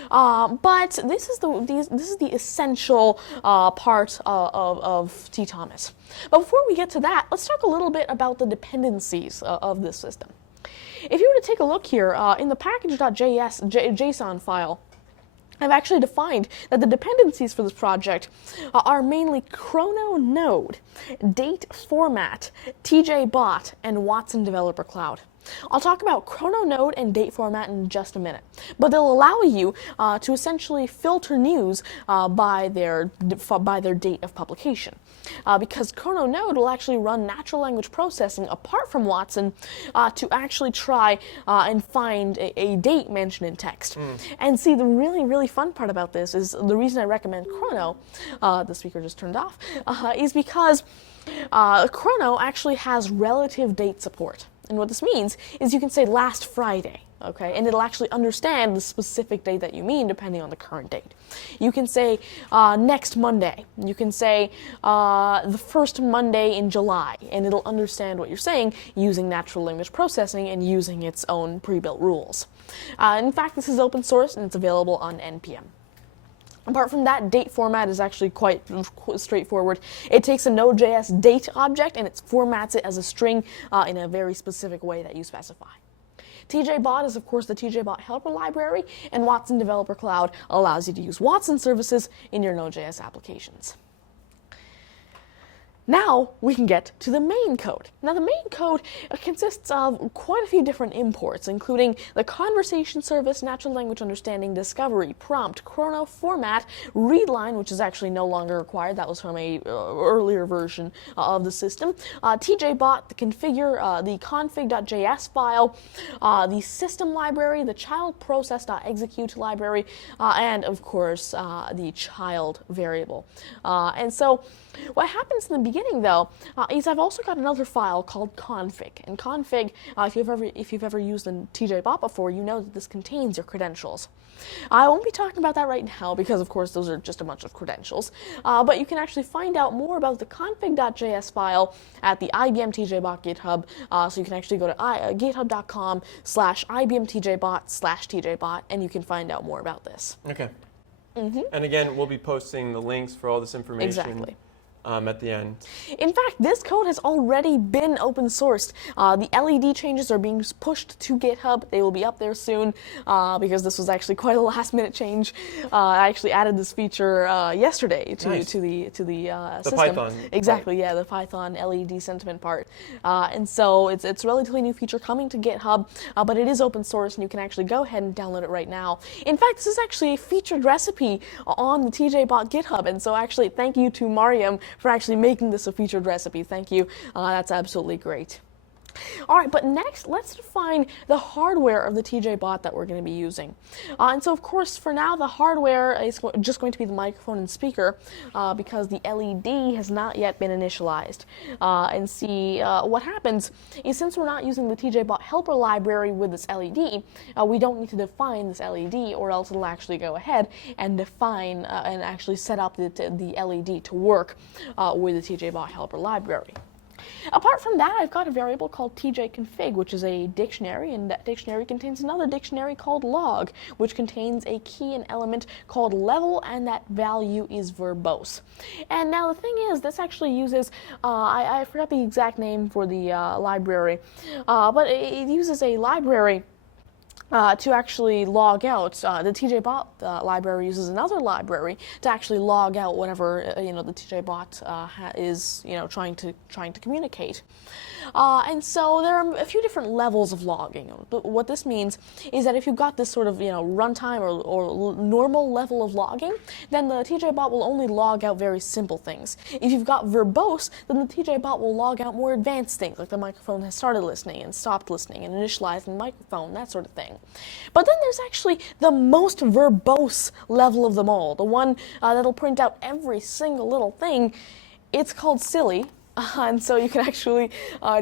But this is the essential part of TTom. But before we get to that, let's talk a little bit about the dependencies of this system. If you were to take a look here in the package.json file, I've actually defined that the dependencies for this project are mainly chrono node, date format, TJBot, and Watson Developer Cloud. I'll talk about chrono node and date format in just a minute, but they'll allow you to essentially filter news by their date of publication. Because chrono node will actually run natural language processing apart from Watson to actually try and find a date mentioned in text. And see, the really fun part about this is, the reason I recommend chrono, the speaker just turned off, is because chrono actually has relative date support. And what this means is you can say last Friday, okay, and it'll actually understand the specific date that you mean depending on the current date. You can say next Monday. You can say the first Monday in July, and it'll understand what you're saying using natural language processing and using its own pre-built rules. In fact, this is open source and it's available on NPM. Apart from that, date format is actually quite straightforward. It takes a Node.js date object and it formats it as a string in a very specific way that you specify. TJBot is, of course, the TJBot helper library, and Watson Developer Cloud allows you to use Watson services in your Node.js applications. Now we can get to the main code. Now the main code consists of quite a few different imports, including the conversation service, natural language understanding, discovery, prompt, chrono, format, readline, which is actually no longer required. That was from a earlier version of the system. TJBot, the configure, the config.js file, the system library, the child process.execute library, and of course the child variable. And so what happens in the beginning, though, is I've also got another file called config. And config, if you've ever used the TJBot before, you know that this contains your credentials. I won't be talking about that right now because, of course, those are just a bunch of credentials. But you can actually find out more about the config.js file at the IBM TJBot GitHub. So you can actually go to github.com/IBMTJBot/TJBot, and you can find out more about this. Okay. And again, we'll be posting the links for all this information. Exactly. At the end. In fact, this code has already been open sourced. The LED changes are being pushed to GitHub. They will be up there soon because this was actually quite a last-minute change. I actually added this feature yesterday to the system. Python. Exactly, yeah, the Python LED sentiment part. And so it's a relatively new feature coming to GitHub, but it is open source, and you can actually go ahead and download it right now. In fact, this is actually a featured recipe on the TJBot GitHub, and so actually thank you to Mariam for actually making this a featured recipe. Thank you. That's absolutely great. All right, but next, let's define the hardware of the TJBot that we're going to be using. And so, of course, for now, the hardware is just going to be the microphone and speaker because the LED has not yet been initialized. And see, what happens is since we're not using the TJBot helper library with this LED, we don't need to define this LED, or else it'll actually go ahead and define and actually set up the LED to work with the TJBot helper library. Apart from that, I've got a variable called tjconfig, which is a dictionary, and that dictionary contains another dictionary called log, which contains a key and element called level, and that value is verbose. And now the thing is, this actually uses, I forgot the exact name for the library, but it uses a library to actually log out. The TJBot library uses another library to actually log out whatever the TJBot is trying to communicate. And so there are a few different levels of logging. But what this means is that if you've got this sort of runtime or normal level of logging, then the TJBot will only log out very simple things. If you've got verbose, then the TJBot will log out more advanced things, like the microphone has started listening and stopped listening and initialized the microphone, that sort of thing. But then there's actually the most verbose level of them all, the one that'll print out every single little thing. It's called silly. And so you can actually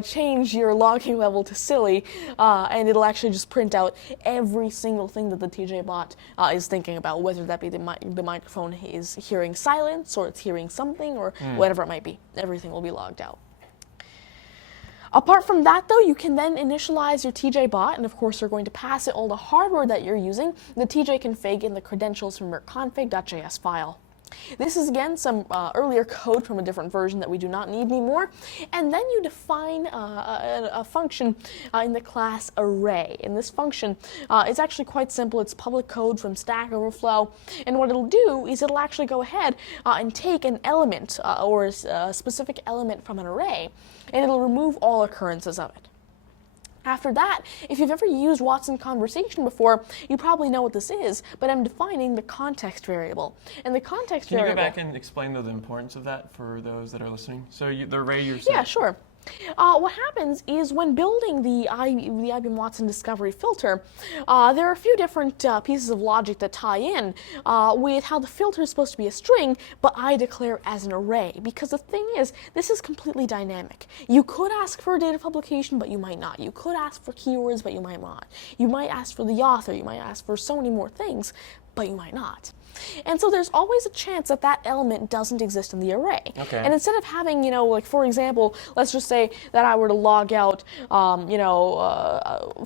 change your logging level to silly, and it'll actually just print out every single thing that the TJBot is thinking about, whether that be the microphone is hearing silence, or it's hearing something, or whatever it might be. Everything will be logged out. Apart from that, though, you can then initialize your TJBot, and of course you're going to pass it all the hardware that you're using, the tjconfig, and the credentials from your config.js file. This is, again, some earlier code from a different version that we do not need anymore. And then you define a function in the class array. And this function is actually quite simple. It's public code from Stack Overflow. And what it'll do is it'll actually go ahead and take an element or a specific element from an array, and it'll remove all occurrences of it. After that, if you've ever used Watson Conversation before, you probably know what this is, but I'm defining the context variable. And the context variable... Can you go back and explain the importance of that for those that are listening? So the array you're saying... Yeah, sure. What happens is when building the IBM Watson Discovery filter, there are a few different pieces of logic that tie in with how the filter is supposed to be a string, but I declare as an array. Because the thing is, this is completely dynamic. You could ask for a date of publication, but you might not. You could ask for keywords, but you might not. You might ask for the author. You might ask for so many more things. but you might not. And so there's always a chance that that element doesn't exist in the array. Okay. And instead of having, like for example, let's just say that I were to log out,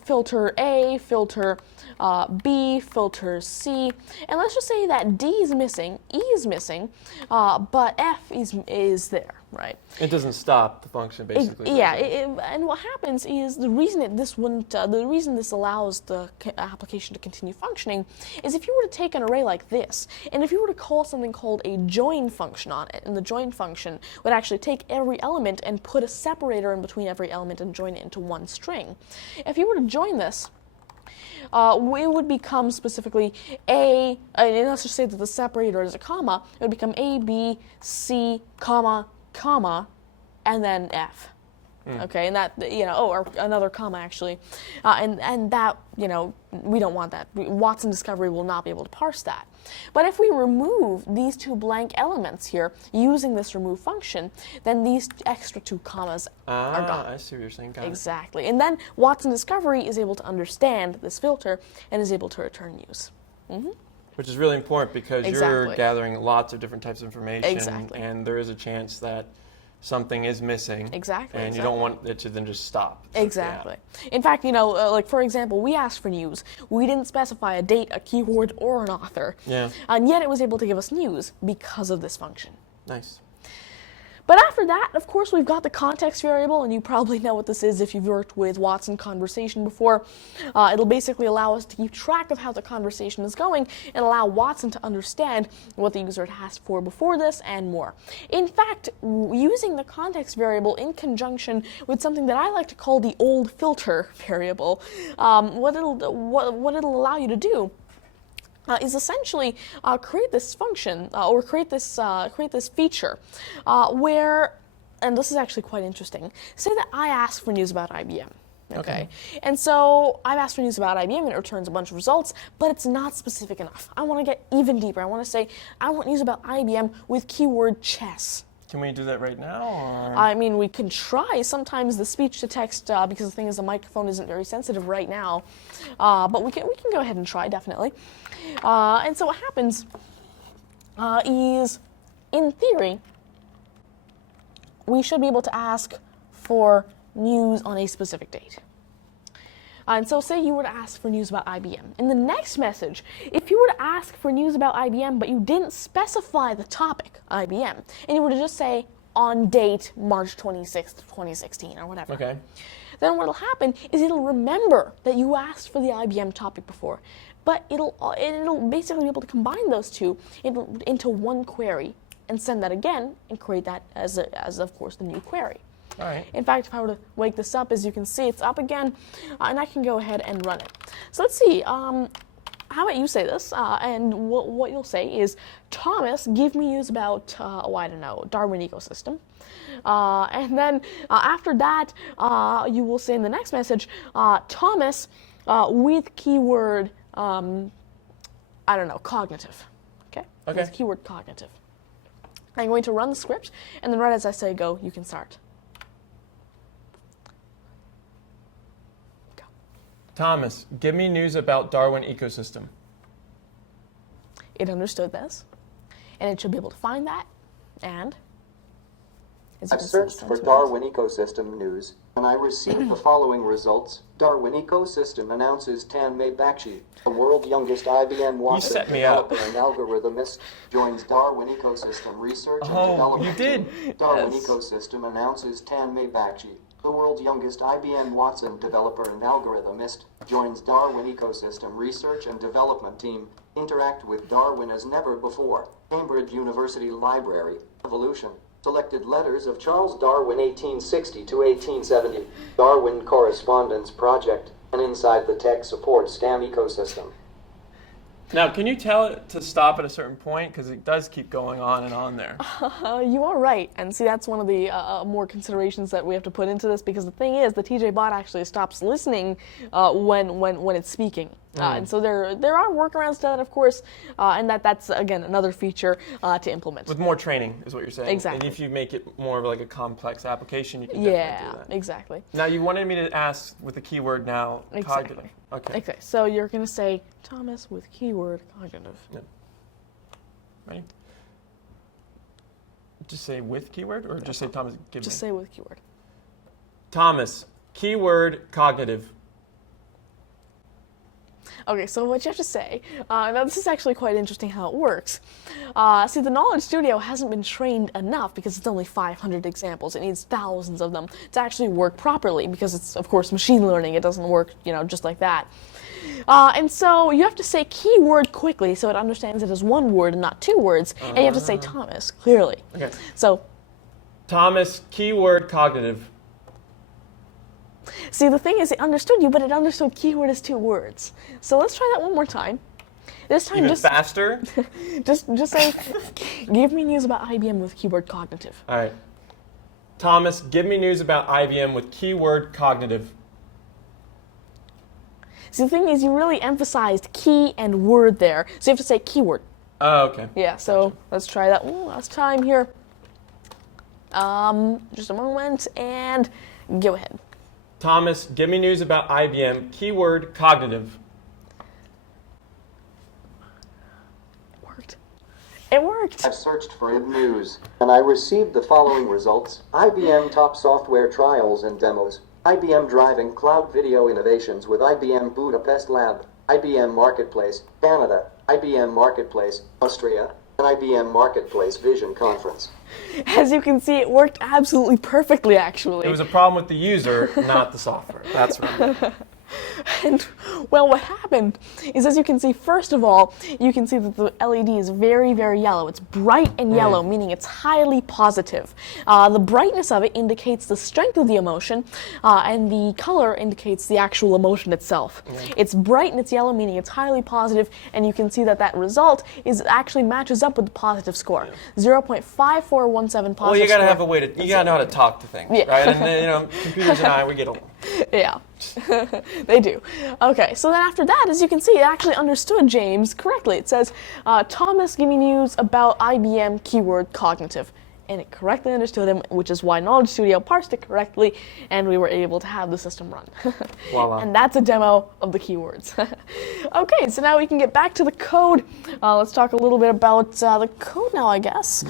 filter A, filter B, filter C, and let's just say that D is missing, E is missing, but F is there, right? It doesn't stop the function, basically. And what happens is the reason this allows the application to continue functioning is if you were to take an array like this, and if you were to call something called a join function on it, and the join function would actually take every element and put a separator in between every element and join it into one string. If you were to join this, it would become specifically A, and let's just say that the separator is a comma, it would become A, B, C, comma, comma, and then F. Okay, and that, or another comma actually, and that, we don't want that. Watson Discovery will not be able to parse that. But if we remove these two blank elements here using this remove function, then these extra two commas are gone. I see what you're saying. Got it. Exactly, and then Watson Discovery is able to understand this filter and is able to return use. Which is really important because you're Exactly. gathering lots of different types of information, Exactly. and there is a chance that something is missing. Exactly. And you don't want it to then just stop. Exactly. In fact, like for example, we asked for news. We didn't specify a date, a keyword, or an author. Yeah. And yet it was able to give us news because of this function. Nice. But after that, of course, we've got the context variable, and you probably know what this is if you've worked with Watson Conversation before. It'll basically allow us to keep track of how the conversation is going and allow Watson to understand what the user had asked for before this and more. In fact, using the context variable in conjunction with something that I like to call the old filter variable, what it'll allow you to do is essentially create this function or create this feature where, and this is actually quite interesting. Say that I ask for news about IBM. Okay. And so I've asked for news about IBM and it returns a bunch of results, but it's not specific enough. I want to get even deeper. I want to say I want news about IBM with keyword chess. Can we do that right now? Or? I mean, we can try. Sometimes the speech to text, because the thing is the microphone isn't very sensitive right now, but we can go ahead and try, definitely. And so what happens is, in theory, we should be able to ask for news on a specific date. And so say you were to ask for news about IBM. In the next message, if you were to ask for news about IBM, but you didn't specify the topic, IBM, and you were to just say, on date March 26th, 2016, or whatever. Okay. Then what'll happen is it'll remember that you asked for the IBM topic before, but it'll basically be able to combine those two into one query and send that again and create that as of course the new query. All right. In fact, if I were to wake this up, as you can see, it's up again, and I can go ahead and run it. So let's see. How about you say this? And what you'll say is, Thomas, give me news about, I don't know, Darwin ecosystem. And then after that, you will say in the next message, Thomas, with keyword, I don't know, cognitive. Okay? With keyword cognitive. I'm going to run the script, and then right as I say go, you can start. Thomas, give me news about Darwin ecosystem. It understood this, and it should be able to find that, and I've searched for Darwin ecosystem news, and I received the following results. Darwin ecosystem announces Tanmay Bakshi, the world's youngest IBM Watson set me up. developer and algorithmist, joins Darwin ecosystem research and Oh, development. you did. team. Darwin Yes. ecosystem announces Tanmay Bakshi, the world's youngest IBM Watson developer and algorithmist, joins Darwin ecosystem research and development team. Interact with Darwin as never before. Cambridge University Library. Evolution. Selected letters of Charles Darwin 1860 to 1870. Darwin Correspondence Project. And inside the tech support STEM ecosystem. Now, can you tell it to stop at a certain point? Because it does keep going on and on there. You are right, and see that's one of the more considerations that we have to put into this, because the thing is the TJBot actually stops listening when it's speaking. And so there are workarounds to that, of course, and that's, again, another feature to implement. With more training, is what you're saying. Exactly. And if you make it more of like a complex application, you can definitely do that. Exactly. Now, you wanted me to ask with the keyword now, cognitive. Okay. Okay, so you're going to say Thomas with keyword cognitive. Yep. Ready? Just say with keyword, or just say Thomas, give Just me? say with keyword. Thomas, keyword cognitive. Okay, so what you have to say, now this is actually quite interesting how it works. See, the Knowledge Studio hasn't been trained enough because it's only 500 examples. It needs thousands of them to actually work properly because it's, of course, machine learning. It doesn't work, just like that. And so you have to say keyword quickly so it understands it as one word and not two words. And you have to say Thomas clearly. Okay. So, Thomas, keyword cognitive. see, the thing is, it understood you, but it understood keyword as two words. So let's try that one more time. This time, Even faster? just say, give me news about IBM with keyword cognitive. All right. Thomas, give me news about IBM with keyword cognitive. See, the thing is, you really emphasized key and word there, so you have to say keyword. Oh, okay. Yeah, so let's try that one last time here. Just a moment, and go ahead. Thomas, give me news about IBM, keyword cognitive. It worked. I've searched for news, and I received the following results. IBM top software trials and demos. IBM driving cloud video innovations with IBM Budapest Lab. IBM Marketplace, Canada. IBM Marketplace, Austria. And IBM Marketplace Vision Conference. As you can see, it worked absolutely perfectly, actually. It was a problem with the user, not the software. That's right. And, well, what happened is, as you can see, first of all, you can see that the LED is very, very yellow. It's bright and yellow, meaning it's highly positive. The brightness of it indicates the strength of the emotion, and the color indicates the actual emotion itself. It's bright and it's yellow, meaning it's highly positive, and you can see that that result actually matches up with the positive score. 0.5417 positive Well, you gotta score. have a way to, you gotta know how to talk to things, right? And, computers and I, we get along. Yeah, they do. Okay, so then after that, as you can see, it actually understood James correctly. It says, Thomas, give me news about IBM keyword cognitive. And it correctly understood him, which is why Knowledge Studio parsed it correctly, and we were able to have the system run. Voila. And that's a demo of the keywords. Okay, so now we can get back to the code. Let's talk a little bit about the code now, I guess.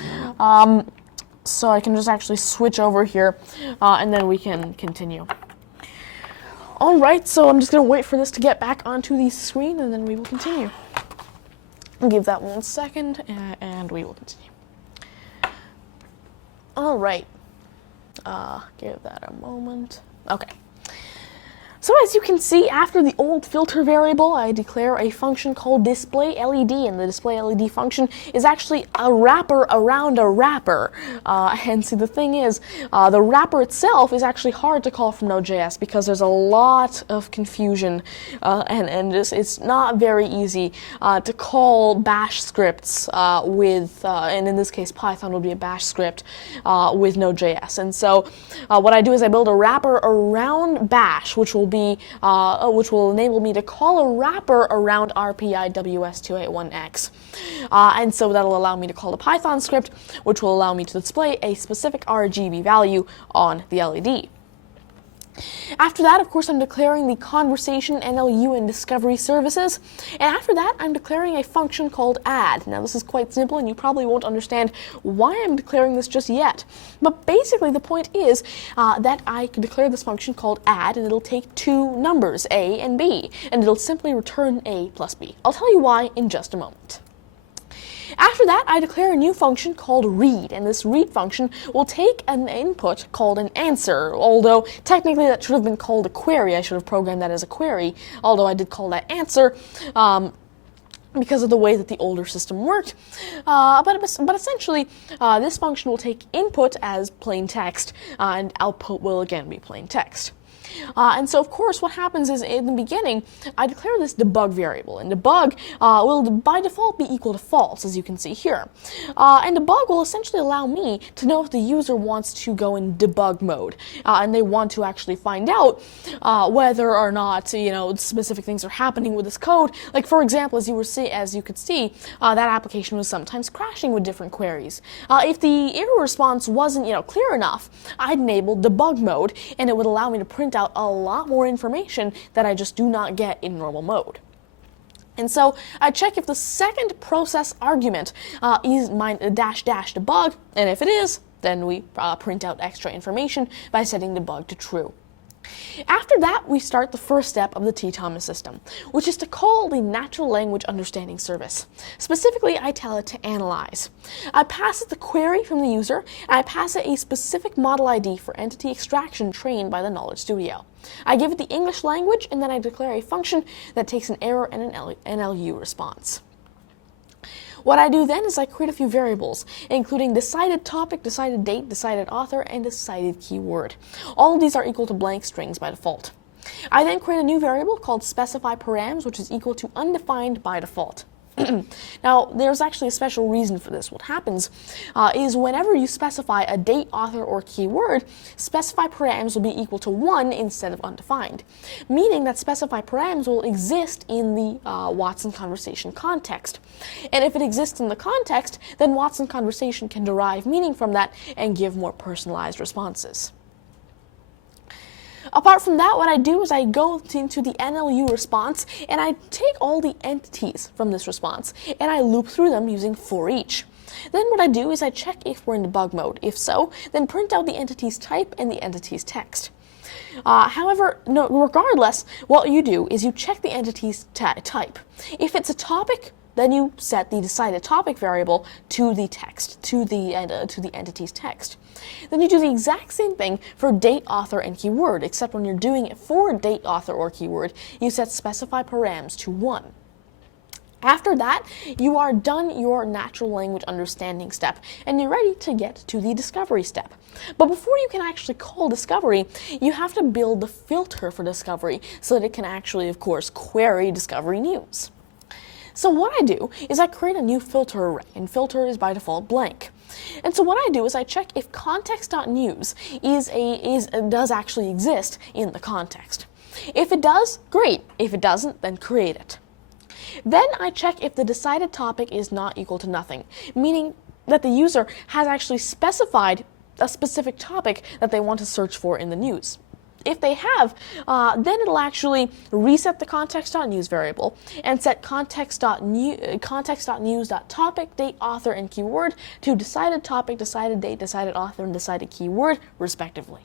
So I can just actually switch over here, and then we can continue. All right, so I'm just going to wait for this to get back onto the screen, and then we will continue. I'll give that 1 second, and we will continue. All right. Give that a moment. Okay. So as you can see, after the old filter variable, I declare a function called display LED, and the display LED function is actually a wrapper around a wrapper. And see, the thing is, the wrapper itself is actually hard to call from Node.js because there's a lot of confusion, and it's not very easy to call bash scripts with, and in this case, Python would be a bash script with Node.js. And so what I do is I build a wrapper around bash, which will enable me to call a wrapper around RPI WS281X. And so that'll allow me to call a Python script, which will allow me to display a specific RGB value on the LED. After that, of course, I'm declaring the conversation, NLU, and discovery services. And after that, I'm declaring a function called add. Now, this is quite simple, and you probably won't understand why I'm declaring this just yet. But basically, the point is that I can declare this function called add, and it'll take two numbers, A and B, and it'll simply return A plus B. I'll tell you why in just a moment. After that, I declare a new function called read, and this read function will take an input called an answer, although technically that should have been called a query. I should have programmed that as a query, although I did call that answer because of the way that the older system worked. But essentially, this function will take input as plain text, and output will again be plain text. And so, of course, what happens is in the beginning, I declare this debug variable, and debug will by default be equal to false, as you can see here. And debug will essentially allow me to know if the user wants to go in debug mode, and they want to actually find out whether or not specific things are happening with this code. Like, for example, as you could see, that application was sometimes crashing with different queries. If the error response wasn't clear enough, I'd enable debug mode, and it would allow me to print out a lot more information that I just do not get in normal mode. And so I check if the second process argument is my dash debug, and if it is, then we print out extra information by setting debug to true. After that, we start the first step of the TTom system, which is to call the natural language understanding service. Specifically, I tell it to analyze. I pass it the query from the user, and I pass it a specific model ID for entity extraction trained by the Knowledge Studio. I give it the English language, and then I declare a function that takes an error and an NLU response. What I do then is I create a few variables, including decided topic, decided date, decided author, and decided keyword. All of these are equal to blank strings by default. I then create a new variable called specify params, which is equal to undefined by default. Now, there's actually a special reason for this. What happens is whenever you specify a date, author, or keyword, specify params will be equal to 1 instead of undefined, meaning that specify params will exist in the Watson conversation context. And if it exists in the context, then Watson conversation can derive meaning from that and give more personalized responses. Apart from that, what I do is I go into the NLU response and I take all the entities from this response and I loop through them using for each. Then what I do is I check if we're in debug mode. If so, then print out the entity's type and the entity's text. However, regardless, what you do is you check the entity's type. If it's a topic, then you set the decided topic variable to the text, to the entity's text. Then you do the exact same thing for date, author, and keyword, except when you're doing it for date, author, or keyword, you set specify params to 1. After that, you are done your natural language understanding step, and you're ready to get to the discovery step. But before you can actually call discovery, you have to build the filter for discovery so that it can actually, of course, query discovery news. So what I do is I create a new filter array, and filter is by default blank. And so what I do is I check if context.news does actually exist in the context. If it does, great. If it doesn't, then create it. Then I check if the decided topic is not equal to nothing, meaning that the user has actually specified a specific topic that they want to search for in the news. If they have, then it'll actually reset the context.news variable and set context.news.topic, date, author, and keyword to decided topic, decided date, decided author, and decided keyword, respectively.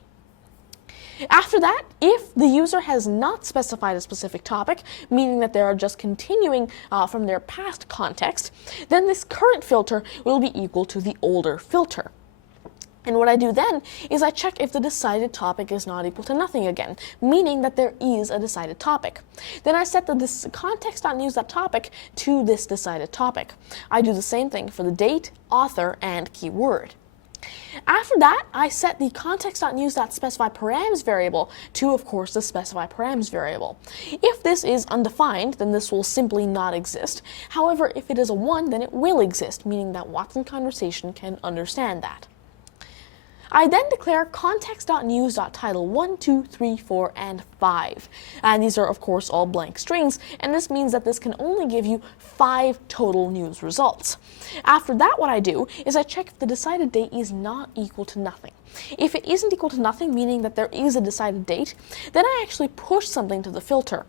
After that, if the user has not specified a specific topic, meaning that they are just continuing from their past context, then this current filter will be equal to the older filter. And what I do then is I check if the decided topic is not equal to nothing again, meaning that there is a decided topic. Then I set the context.news.topic to this decided topic. I do the same thing for the date, author, and keyword. After that, I set the context.news.specifyParams variable to, of course, the specifyParams variable. If this is undefined, then this will simply not exist. However, if it is a 1, then it will exist, meaning that Watson Conversation can understand that. I then declare context.news.title 1, 2, 3, 4, and 5. And these are, of course, all blank strings, and this means that this can only give you 5 total news results. After that, what I do is I check if the decided date is not equal to nothing. If it isn't equal to nothing, meaning that there is a decided date, then I actually push something to the filter.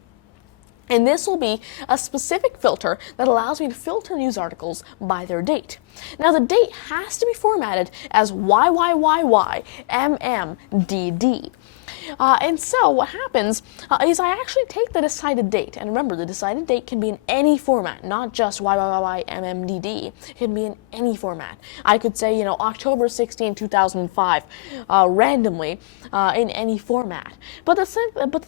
And this will be a specific filter that allows me to filter news articles by their date. Now, the date has to be formatted as YYYYMMDD. And so what happens is I actually take the decided date, and remember, the decided date can be in any format, not just YYYYMMDD. It can be in any format. I could say, October 16, 2005, randomly in any format. But the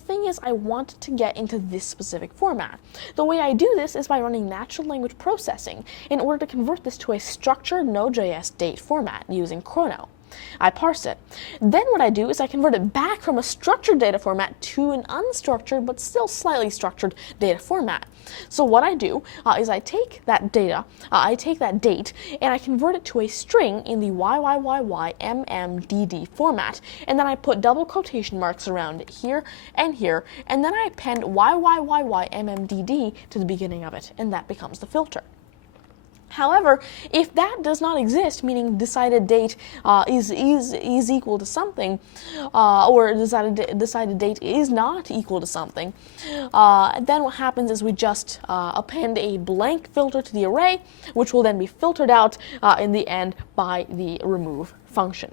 thing is, I want to get into this specific format. The way I do this is by running natural language processing in order to convert this to a structured Node.js date format using Chrono. I parse it. Then what I do is I convert it back from a structured data format to an unstructured but still slightly structured data format. So what I do is I take that data, I take that date, and I convert it to a string in the YYYYMMDD format, and then I put double quotation marks around it here, and then I append YYYYMMDD to the beginning of it, and that becomes the filter. However, if that does not exist, meaning decided date is equal to something, or decided date is not equal to something, then what happens is we just append a blank filter to the array, which will then be filtered out in the end by the remove function.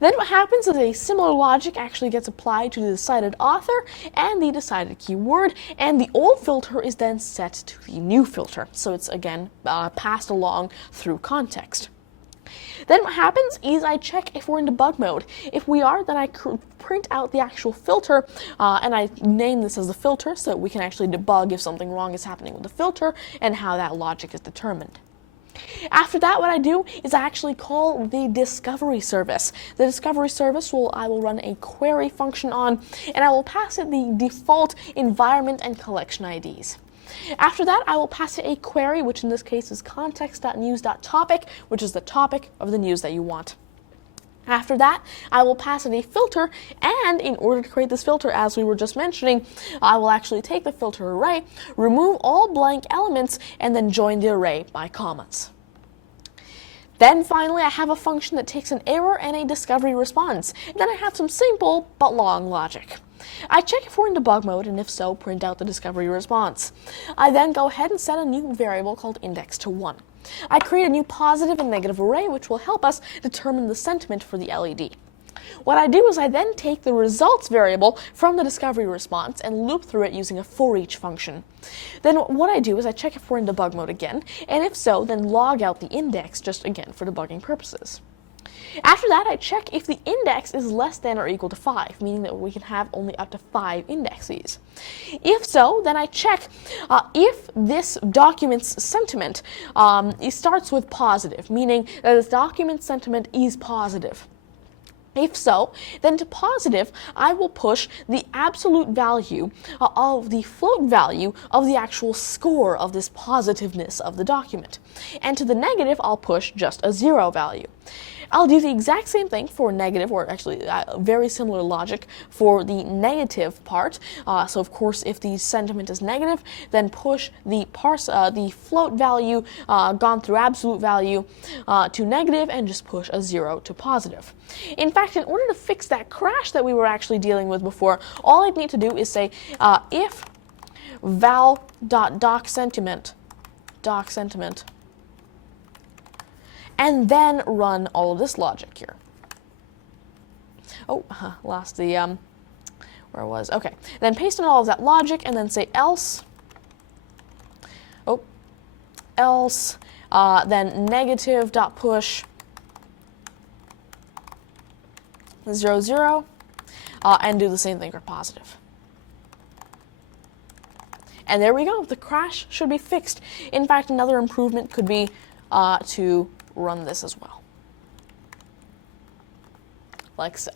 Then what happens is a similar logic actually gets applied to the decided author and the decided keyword, and the old filter is then set to the new filter. So it's again passed along through context. Then what happens is I check if we're in debug mode. If we are, then I print out the actual filter, and I name this as the filter so that we can actually debug if something wrong is happening with the filter and how that logic is determined. After that, what I do is I actually call the discovery service. The discovery service I will run a query function on, and I will pass it the default environment and collection IDs. After that, I will pass it a query, which in this case is context.news.topic, which is the topic of the news that you want. After that, I will pass it a filter, and in order to create this filter, as we were just mentioning, I will actually take the filter array, remove all blank elements, and then join the array by commas. Then finally, I have a function that takes an error and a discovery response. And then I have some simple but long logic. I check if we're in debug mode, and if so, print out the discovery response. I then go ahead and set a new variable called index to 1. I create a new positive and negative array, which will help us determine the sentiment for the LED. What I do is I then take the results variable from the discovery response and loop through it using a for each function. Then what I do is I check if we're in debug mode again, and if so, then log out the index, just again for debugging purposes. After that, I check if the index is less than or equal to 5, meaning that we can have only up to 5 indexes. If so, then I check if this document's sentiment it starts with positive, meaning that this document's sentiment is positive. If so, then to positive, I will push the absolute value of the float value of the actual score of this positiveness of the document. And to the negative, I'll push just a 0 value. I'll do the exact same thing for negative, or actually very similar logic for the negative part. So of course, if the sentiment is negative, then push the float value gone through absolute value to negative, and just push a 0 to positive. In fact, in order to fix that crash that we were actually dealing with before, all I'd need to do is say if val.docSentiment, and then run all of this logic here. Oh, lost the, where was, okay. Then paste in all of that logic, and then say else, then negative.push 0, 0, and do the same thing for positive. And there we go, the crash should be fixed. In fact, another improvement could be to run this as well, like so.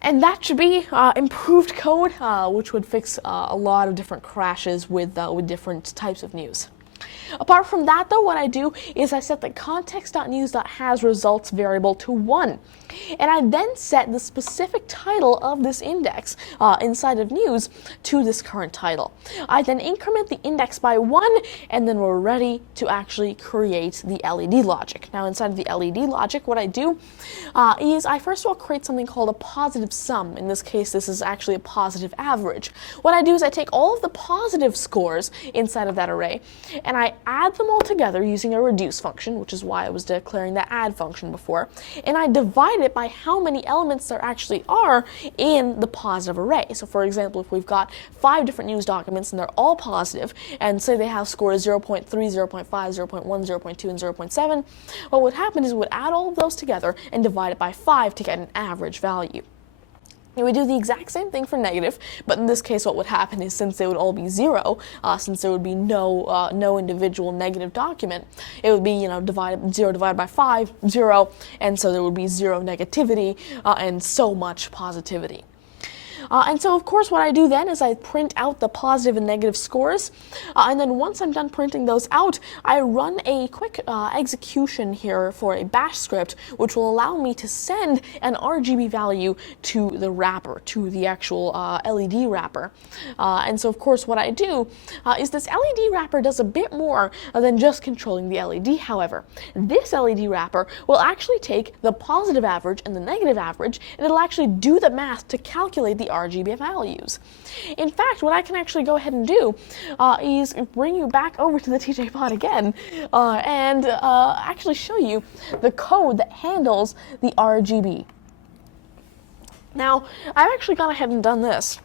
And that should be improved code, which would fix a lot of different crashes with different types of news. Apart from that, though, what I do is I set the context.news.hasResults variable to 1. And I then set the specific title of this index inside of news to this current title. I then increment the index by 1, and then we're ready to actually create the LED logic. Now, inside of the LED logic, what I do is I first of all create something called a positive sum. In this case, this is actually a positive average. What I do is I take all of the positive scores inside of that array, and I add them all together using a reduce function, which is why I was declaring the add function before, and I divide it by how many elements there actually are in the positive array. So for example, if we've got 5 different news documents and they're all positive, and say they have scores 0.3, 0.5, 0.1, 0.2, and 0.7, what would happen is we would add all of those together and divide it by 5 to get an average value. It would do the exact same thing for negative, but in this case what would happen is since they would all be 0, since there would be no individual negative document, it would be 0 divided by 5, 0, and so there would be 0 negativity and so much positivity. And so, of course, what I do then is I print out the positive and negative scores, and then once I'm done printing those out, I run a quick execution here for a bash script, which will allow me to send an RGB value to the wrapper, to the actual LED wrapper. And so, of course, what I do is this LED wrapper does a bit more than just controlling the LED, however. This LED wrapper will actually take the positive average and the negative average, and it'll actually do the math to calculate the RGB values. In fact, what I can actually go ahead and do is bring you back over to the TJBot again and actually show you the code that handles the RGB. Now, I've actually gone ahead and done this.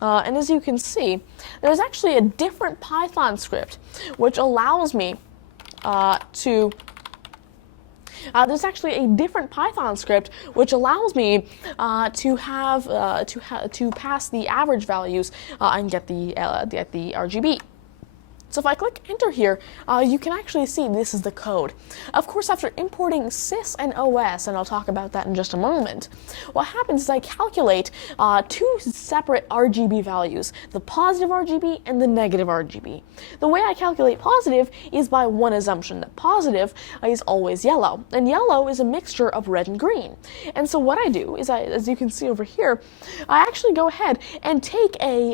And as you can see, there's actually a different Python script which allows me there's actually a different Python script which allows me to pass the average values and get the RGB. So if I click enter here, you can actually see this is the code. Of course, after importing sys and OS, and I'll talk about that in just a moment, what happens is I calculate 2 separate RGB values, the positive RGB and the negative RGB. The way I calculate positive is by one assumption, that positive is always yellow, and yellow is a mixture of red and green. And so what I do is, as you can see over here, I actually go ahead and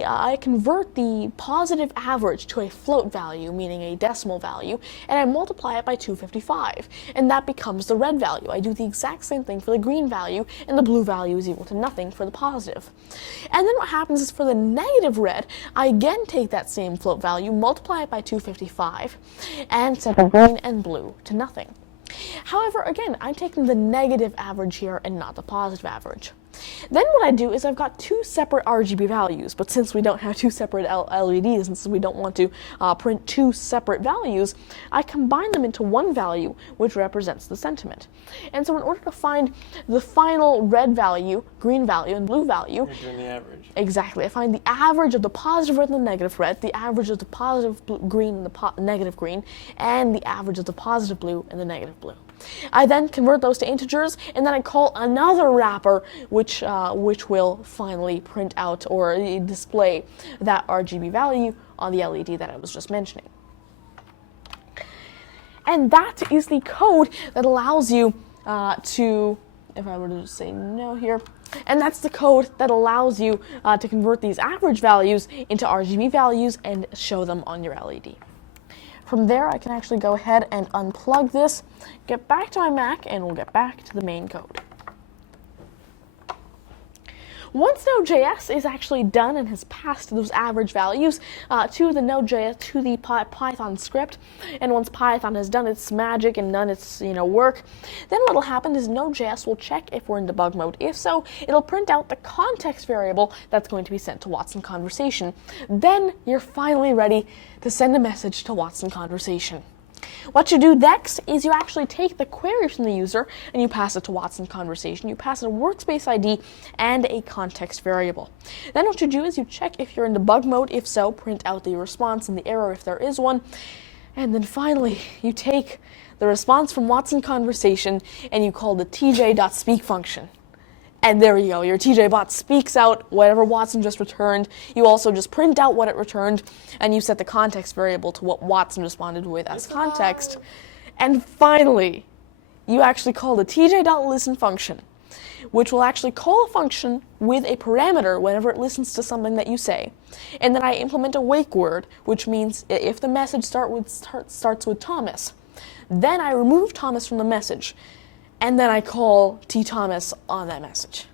I convert the positive average to a float value, meaning a decimal value, and I multiply it by 255, and that becomes the red value. I do the exact same thing for the green value, and the blue value is equal to nothing for the positive. And then what happens is for the negative red, I again take that same float value, multiply it by 255, and set the green and blue to nothing. However, again, I'm taking the negative average here and not the positive average. Then what I do is I've got 2 separate RGB values, but since we don't have 2 separate LEDs, and since we don't want to print 2 separate values, I combine them into one value, which represents the sentiment. And so in order to find the final red value, green value, and blue value, you're doing the average. Exactly. I find the average of the positive red and the negative red, the average of the positive green and the negative green, and the average of the positive blue and the negative blue. I then convert those to integers, and then I call another wrapper, which will finally print out or display that RGB value on the LED that I was just mentioning. And that is the code that allows you to, if I were to just say no here, and that's the code that allows you to convert these average values into RGB values and show them on your LED. From there, I can actually go ahead and unplug this, get back to my Mac, and we'll get back to the main code. Once Node.js is actually done and has passed those average values to the Node.js, to the Python script, and once Python has done its magic and done its work, then what will happen is Node.js will check if we're in debug mode. If so, it'll print out the context variable that's going to be sent to Watson Conversation. Then you're finally ready to send a message to Watson Conversation. What you do next is you actually take the query from the user and you pass it to Watson Conversation. You pass it a workspace ID and a context variable. Then what you do is you check if you're in debug mode. If so, print out the response and the error if there is one. And then finally, you take the response from Watson Conversation and you call the tj.speak function. And there you go, your TJBot speaks out whatever Watson just returned. You also just print out what it returned, and you set the context variable to what Watson responded with as context. And finally, you actually call the tj.listen function, which will actually call a function with a parameter whenever it listens to something that you say. And then I implement a wake word, which means if the message starts with Thomas, then I remove Thomas from the message. And then I call TTom on that message.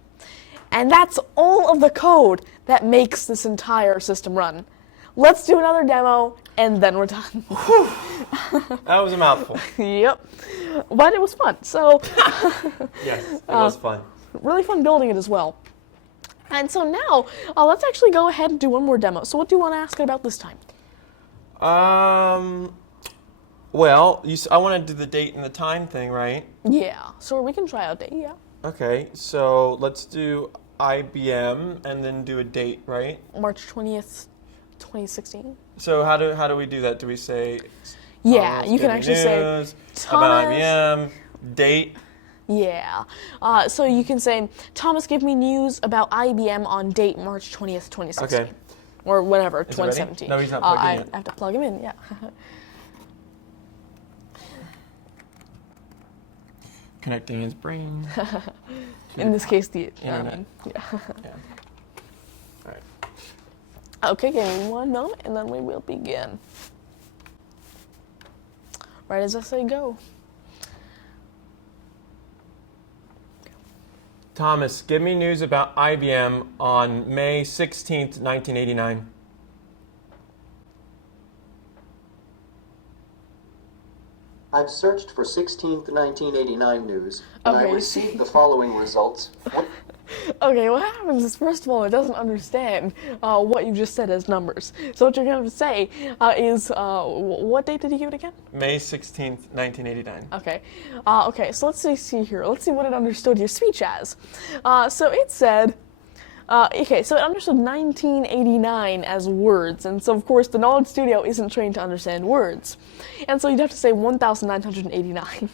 And that's all of the code that makes this entire system run. Let's do another demo, and then we're done. That was a mouthful. Yep. But it was fun. So yes, it was fun. Really fun building it as well. And so now, let's actually go ahead and do one more demo. So what do you want to ask it about this time? Well, I want to do the date and the time thing, right? Yeah, so we can try out date, yeah. Okay, so let's do IBM and then do a date, right? March 20th, 2016. So how do we do that? Do we say? Yeah, Thomas, you can give me actually say news Thomas. about IBM, date. Yeah. So you can say, Thomas, give me news about IBM on date March 20th, 2016. Okay. Or whatever, Is it ready? 2017. No, he's not plugging I in. have to plug him in, yeah. Connecting his brain. In this case, the Internet. yeah. Yeah. All right. Okay, give me one moment, and then we will begin. Right as I say go. Thomas, give me news about IBM on May 16th, 1989. I've searched for 16th 1989 news, and I Okay. received the following results. Okay, what happens is, first of all, it doesn't understand what you just said as numbers. So what you're going to say is, what date did you give it again? May 16th, 1989. Okay. Okay, so let's see here. Let's see what it understood your speech as. So it said, okay, so it understood 1989 as words, and so of course the Knowledge Studio isn't trained to understand words. And so you'd have to say 1989.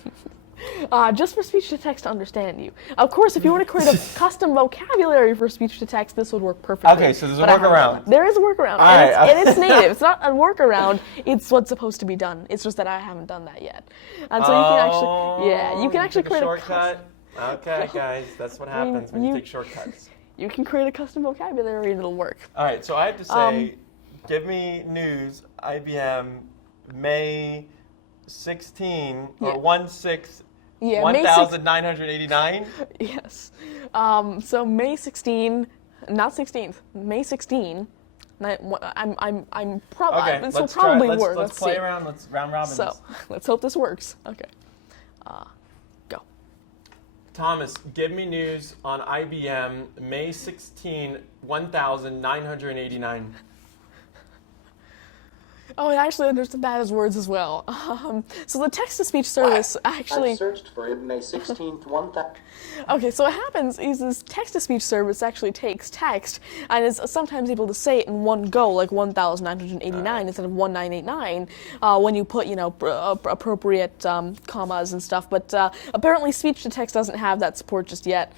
Just for speech-to-text to understand you. Of course, if you want to create a custom vocabulary for speech-to-text, this would work perfectly. Okay, so there's a but I haven't done workaround. that. There is a workaround, All and, right. it's native. It's not a workaround. It's what's supposed to be done. It's just that I haven't done that yet. And so you can actually, yeah, you can actually took a create shortcut. Okay, guys, that's what happens when you take shortcuts. You can create a custom vocabulary and it'll work. All right, so I have to say, give me news, IBM, May 16 Yeah. or 16 Yeah, 1989. Yes. So May 16, not 16th, May 16. I'm probably Okay, this will let's probably try. work. Let's play see. around. Let's round robin. So let's hope this works. Okay. Go. Thomas, give me news on IBM, May 16, 1989. Oh, it actually understood that as words as well. So the text-to-speech service actually. I've searched for May 16th 1000. Okay, so what happens is this text-to-speech service actually takes text and is sometimes able to say it in one go, like 1989 instead of 1989, when you put, appropriate commas and stuff. But apparently speech-to-text doesn't have that support just yet.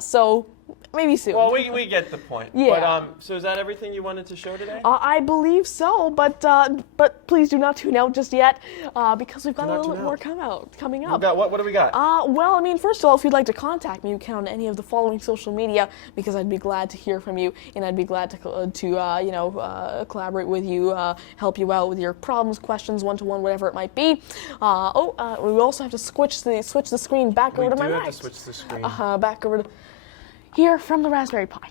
So maybe soon. Well, we get the point. Yeah. But, so is that everything you wanted to show today? I believe so, but please do not tune out just yet, because we've got a not little bit tune more out. coming We up. got, what do we got? Well, I mean, first of all, if you'd like to contact me, you can on any of the following social media, because I'd be glad to hear from you, and I'd be glad to collaborate with you, help you out with your problems, questions, one-to-one, whatever it might be. We also have to switch the screen back We over to do my have right. to switch the screen. Back over to here from the Raspberry Pi.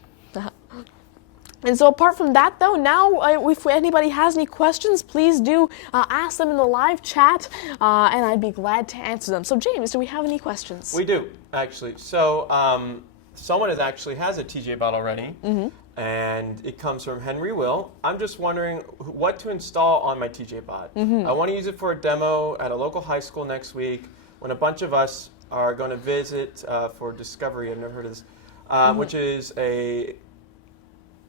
And so apart from that, though, now if anybody has any questions, please do ask them in the live chat, and I'd be glad to answer them. So James, do we have any questions? We do, actually. So someone has a TJBot already, and it comes from Henry Will. I'm just wondering what to install on my TJBot. I want to use it for a demo at a local high school next week when a bunch of us are going to visit for Discovery. I've never heard of this. Which is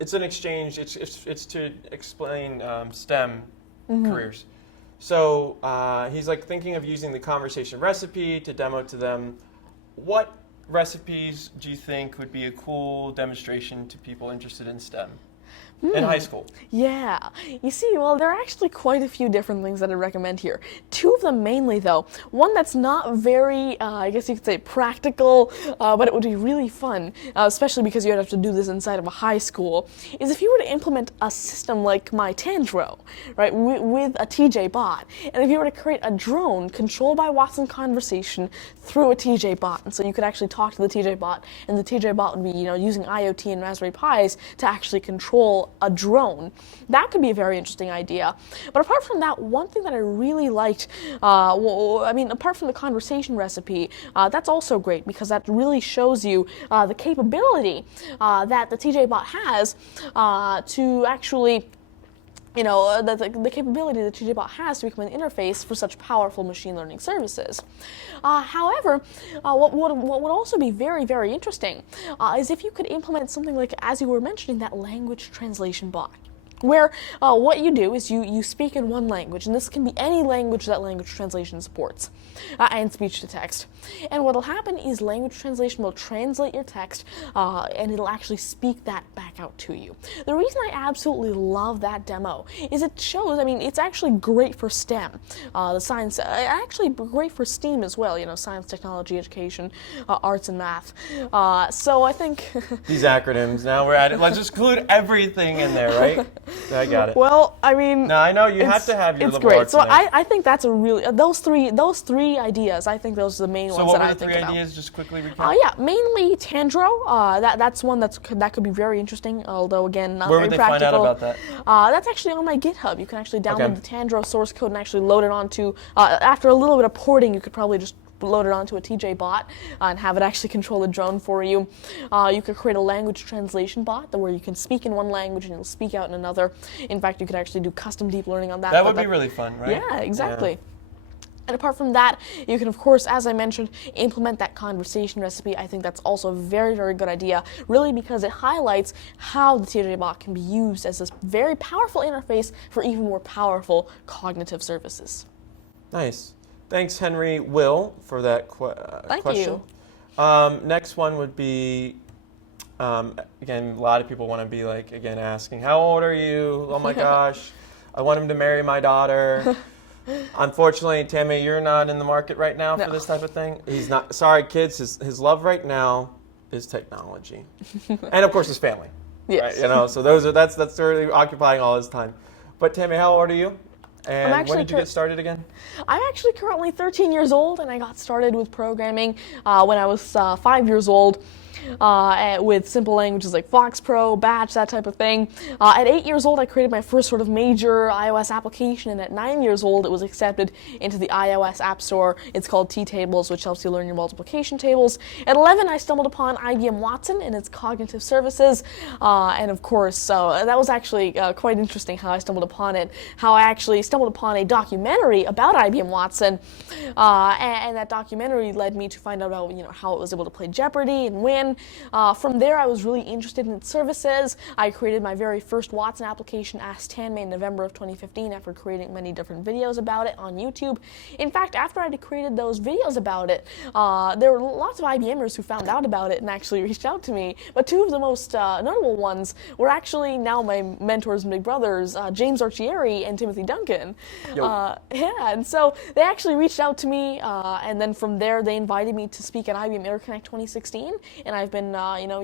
it's an exchange. It's to explain STEM careers. So he's like thinking of using the conversation recipe to demo to them. What recipes do you think would be a cool demonstration to people interested in STEM in high school? Yeah. You see, well, there are actually quite a few different things that I recommend here. Two of them mainly, though. One that's not very, I guess you could say practical, but it would be really fun, especially because you'd have to do this inside of a high school, is if you were to implement a system like my Tandro, right, with a TJBot, and if you were to create a drone controlled by Watson Conversation through a TJBot, and so you could actually talk to the TJBot, and the TJBot would be, using IoT and Raspberry Pis to actually control a drone. That could be a very interesting idea. But apart from that, one thing that I really liked, apart from the conversation recipe, that's also great because that really shows you the capability that the TJBot has to actually the capability that TJBot has to become an interface for such powerful machine learning services. However, what would also be very, very interesting is if you could implement something like, as you were mentioning, that language translation bot, where what you do is you speak in one language, and this can be any language that language translation supports, and speech to text. And what will happen is language translation will translate your text, and it'll actually speak that back out to you. The reason I absolutely love that demo is it shows, it's actually great for STEM, the science, actually great for STEAM as well, science, technology, education, arts, and math. So I think... These acronyms, now we're at it. Let's just include everything in there, right? I got it. Well, No, I know you have to have your it's liberal great. arts So in there. I think that's a really those three ideas. I think those are the main So ones what that were I the think three about. ideas? Just quickly recap. Yeah, mainly Tandro. That's one that could be very interesting. Although again, not Where very would they find practical. out about that? That's actually on my GitHub. You can actually download Okay. the Tandro source code and actually load it onto. After a little bit of porting, you could probably just load it onto a TJBot and have it actually control the drone for you. You could create a language translation bot where you can speak in one language and it'll speak out in another. In fact, you could actually do custom deep learning on that. That would be really fun, right? Yeah, exactly. And apart from that, you can, of course, as I mentioned, implement that conversation recipe. I think that's also a very, very good idea, really because it highlights how the TJBot can be used as this very powerful interface for even more powerful cognitive services. Nice. Thanks, Henry Will, for that Thank question. Next one would be, again, a lot of people want to be asking, how old are you? Oh my gosh, I want him to marry my daughter. Unfortunately, Tanmay, you're not in the market right now for this type of thing. He's not. Sorry, kids. His love right now is technology, and of course his family. Yes. Right? So that's really occupying all his time. But Tanmay, how old are you? And when did you get started again? I'm actually currently 13 years old, and I got started with programming when I was 5 years old. With simple languages like FoxPro, Batch, that type of thing. At 8 years old, I created my first sort of major iOS application, and at 9 years old, it was accepted into the iOS App Store. It's called T-Tables, which helps you learn your multiplication tables. At 11, I stumbled upon IBM Watson and its cognitive services, and of course, so that was actually quite interesting how I stumbled upon it, how I actually stumbled upon a documentary about IBM Watson, and that documentary led me to find out how it was able to play Jeopardy and win. From there, I was really interested in its services. I created my very first Watson application, Ask Tanmay, in November of 2015 after creating many different videos about it on YouTube. In fact, after I had created those videos about it, there were lots of IBMers who found out about it and actually reached out to me. But two of the most notable ones were actually now my mentors and big brothers, James Archieri and Timothy Duncan. And so they actually reached out to me, and then from there they invited me to speak at IBM Interconnect 2016, and I've been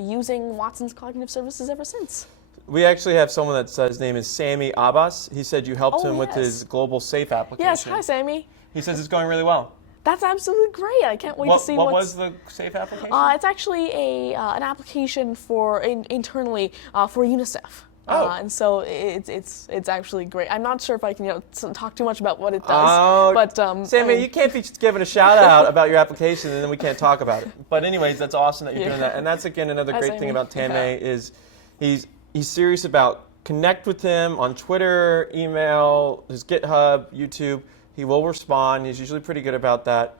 using Watson's cognitive services ever since. We actually have someone that his name is Sammy Abbas. He said you helped him with his global safe application. Yes, hi Sammy. He says it's going really well. That's absolutely great. I can't wait to see what was the safe application? It's actually an application for internally for UNICEF. And so it's actually great. I'm not sure if I can talk too much about what it does, but Sammy, you can't be giving a shout out about your application and then we can't talk about it. But anyways, that's awesome that you're doing that. And that's again another great thing about Tanmay is he's serious about connect with him on Twitter, email, his GitHub, YouTube. He will respond. He's usually pretty good about that.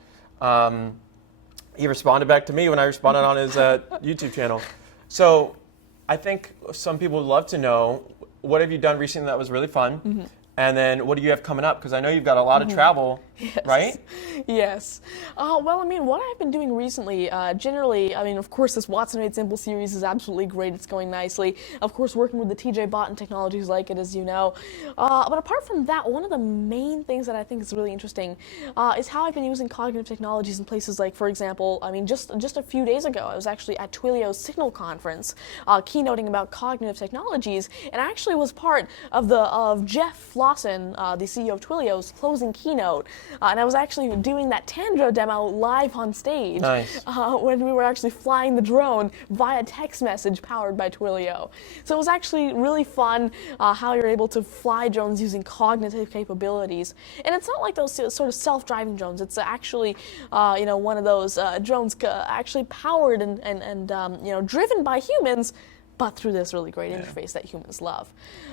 He responded back to me when I responded on his YouTube channel. So I think some people would love to know, what have you done recently that was really fun? Mm-hmm. And then what do you have coming up? Because I know you've got a lot of travel, right? Yes. Well, what I've been doing recently, generally, of course, this Watson Made Simple series is absolutely great. It's going nicely. Of course, working with the TJBot and technologies like it, as you know. But apart from that, one of the main things that I think is really interesting is how I've been using cognitive technologies in places like, for example, just a few days ago, I was actually at Twilio's Signal conference, keynoting about cognitive technologies, and I actually was part of Jeff Lawson, the CEO of Twilio's closing keynote, and I was actually doing that Tandro demo live on stage. Nice. When we were actually flying the drone via text message powered by Twilio. So it was actually really fun how you're able to fly drones using cognitive capabilities. And it's not like those sort of self-driving drones. It's actually one of those drones actually powered and driven by humans, but through this really great interface that humans love.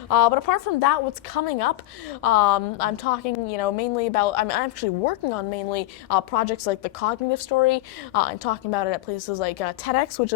But apart from that, what's coming up, I'm talking, mainly about, I'm actually working on mainly projects like the cognitive story, and talking about it at places like TEDx, which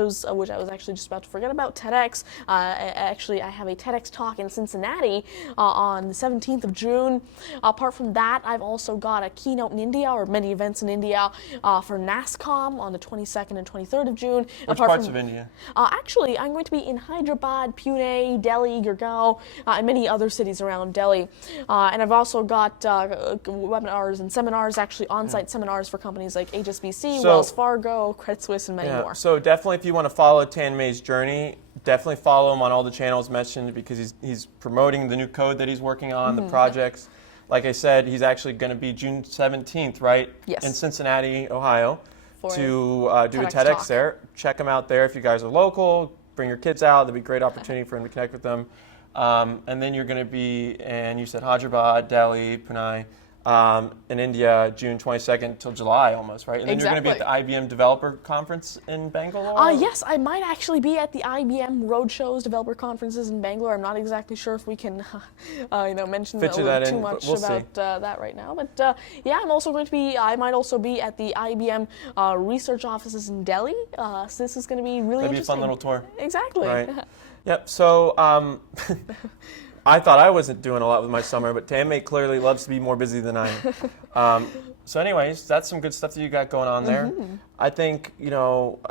I was actually just about to forget about. TEDx, actually I have a TEDx talk in Cincinnati on the 17th of June. Apart from that, I've also got a keynote in India, or many events in India, for NASCOM on the 22nd and 23rd of June. Which parts of India? Actually, I'm going to be in Hyderabad, Pune, Delhi, Gurgaon, and many other cities around Delhi. And I've also got webinars and seminars, actually on-site seminars for companies like HSBC, Wells Fargo, Credit Suisse, and many more. So definitely, if you want to follow Tanmay's journey, definitely follow him on all the channels mentioned, because he's promoting the new code that he's working on, the projects. Like I said, he's actually going to be June 17th, right? Yes. In Cincinnati, Ohio, to do a TEDx talk there. Check him out there if you guys are local. Bring your kids out. That'd be a great opportunity for him to connect with them. And then you're going to be, and you said Hyderabad, Delhi, Pune, in India, June 22nd till July almost, right? And then you're going to be at the IBM Developer Conference in Bangalore? Yes, I might actually be at the IBM Roadshows Developer Conferences in Bangalore. I'm not exactly sure if we can, mention too much about that right now. But yeah, I might also be at the IBM research offices in Delhi. So this is going to be really interesting. That'd be a fun little tour. Exactly. Right. Yep. So I thought I wasn't doing a lot with my summer, but Tanmay clearly loves to be more busy than I am. So anyways, that's some good stuff that you got going on there. I think, a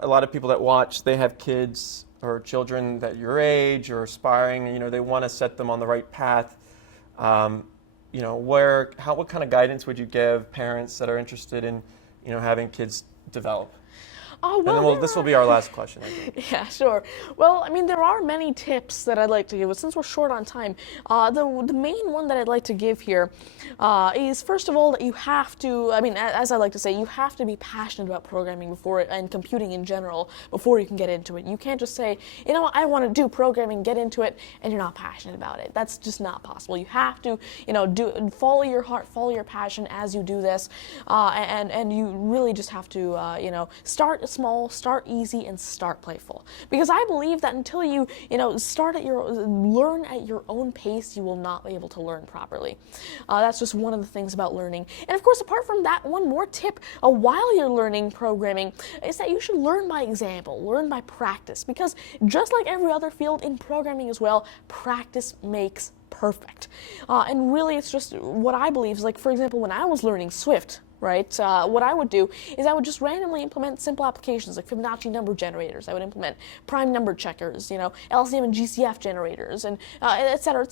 lot of people that watch, they have kids or children that your age or aspiring, they want to set them on the right path. What kind of guidance would you give parents that are interested in, having kids develop? Oh, well, and then this will be our last question, I think. Yeah, sure. Well, there are many tips that I'd like to give, but since we're short on time, the main one that I'd like to give here is, first of all, that you have to, as I like to say, you have to be passionate about programming and computing in general before you can get into it. You can't just say, I want to do programming, get into it, and you're not passionate about it. That's just not possible. You have to, follow your heart, follow your passion as you do this, and you really just have to, start small, start easy, and start playful. Because I believe that until you, learn at your own pace, you will not be able to learn properly. That's just one of the things about learning. And of course, apart from that, one more tip while you're learning programming is that you should learn by example, learn by practice. Because just like every other field in programming as well, practice makes perfect. And really, it's just what I believe is, like, for example, when I was learning Swift, right? What I would do is I would just randomly implement simple applications like Fibonacci number generators. I would implement prime number checkers, LCM and GCF generators, and et cetera,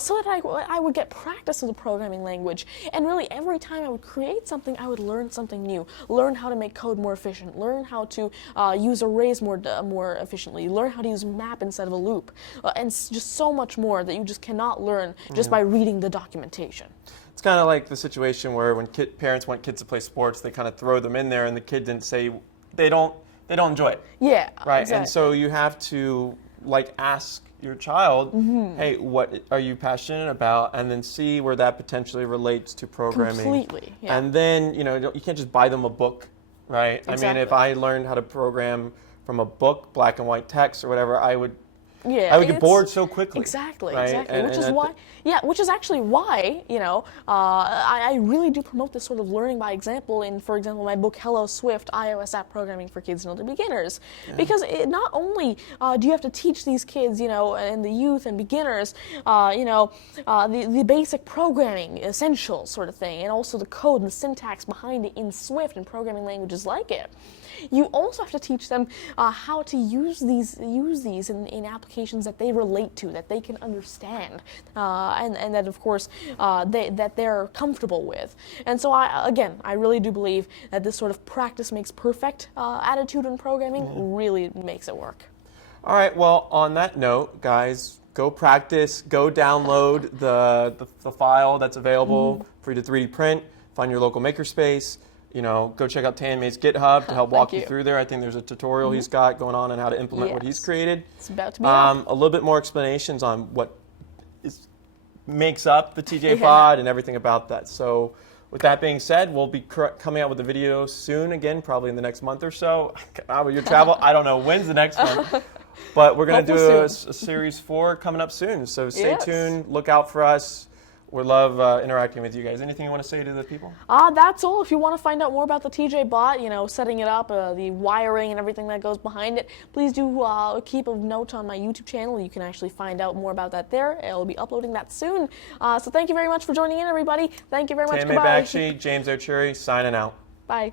so that I would get practice with the programming language. And really, every time I would create something, I would learn something new, learn how to make code more efficient, learn how to use arrays more efficiently, learn how to use map instead of a loop, and just so much more that you just cannot learn just by reading the documentation. It's kind of like the situation where when parents want kids to play sports, they kind of throw them in there, and the kid didn't say they don't enjoy it. Yeah, right. Exactly. And so you have to ask your child, hey, what are you passionate about, and then see where that potentially relates to programming. Completely. Yeah. And then you can't just buy them a book, right? Exactly. I mean, if I learned how to program from a book, black and white text or whatever, I would Yeah, I would get bored so quickly. Exactly, right? exactly. Which is actually why, I really do promote this sort of learning by example in, for example, my book, Hello Swift, iOS App Programming for Kids and Other Beginners. Yeah. Because not only do you have to teach these kids, and the youth and beginners, the basic programming essentials sort of thing, and also the code and the syntax behind it in Swift and programming languages like it. You also have to teach them how to use these in applications that they relate to, that they can understand, and that, of course, that they're comfortable with. And so, I really do believe that this sort of practice makes perfect attitude in programming really makes it work. All right, well, on that note, guys, go practice, go download the file that's available for you to 3D print, find your local makerspace. Go check out Tanmay's GitHub to help walk you through there. I think there's a tutorial he's got going on how to implement what he's created. It's about to be up. A little bit more explanations on what makes up the TJBot and everything about that. So with that being said, we'll be coming out with a video soon again, probably in the next month or so. With your travel, I don't know when's the next one. But we're going to do Hopefully a soon. series 4 coming up soon. So stay Yes. tuned. Look out for us. We love interacting with you guys. Anything you want to say to the people? That's all. If you want to find out more about the TJBot, you know, setting it up, the wiring and everything that goes behind it, please do keep a note on my YouTube channel. You can actually find out more about that there. I'll be uploading that soon. So thank you very much for joining in, everybody. Thank you very much. Tanmay Goodbye. Bakshi, James Ochuri, signing out. Bye.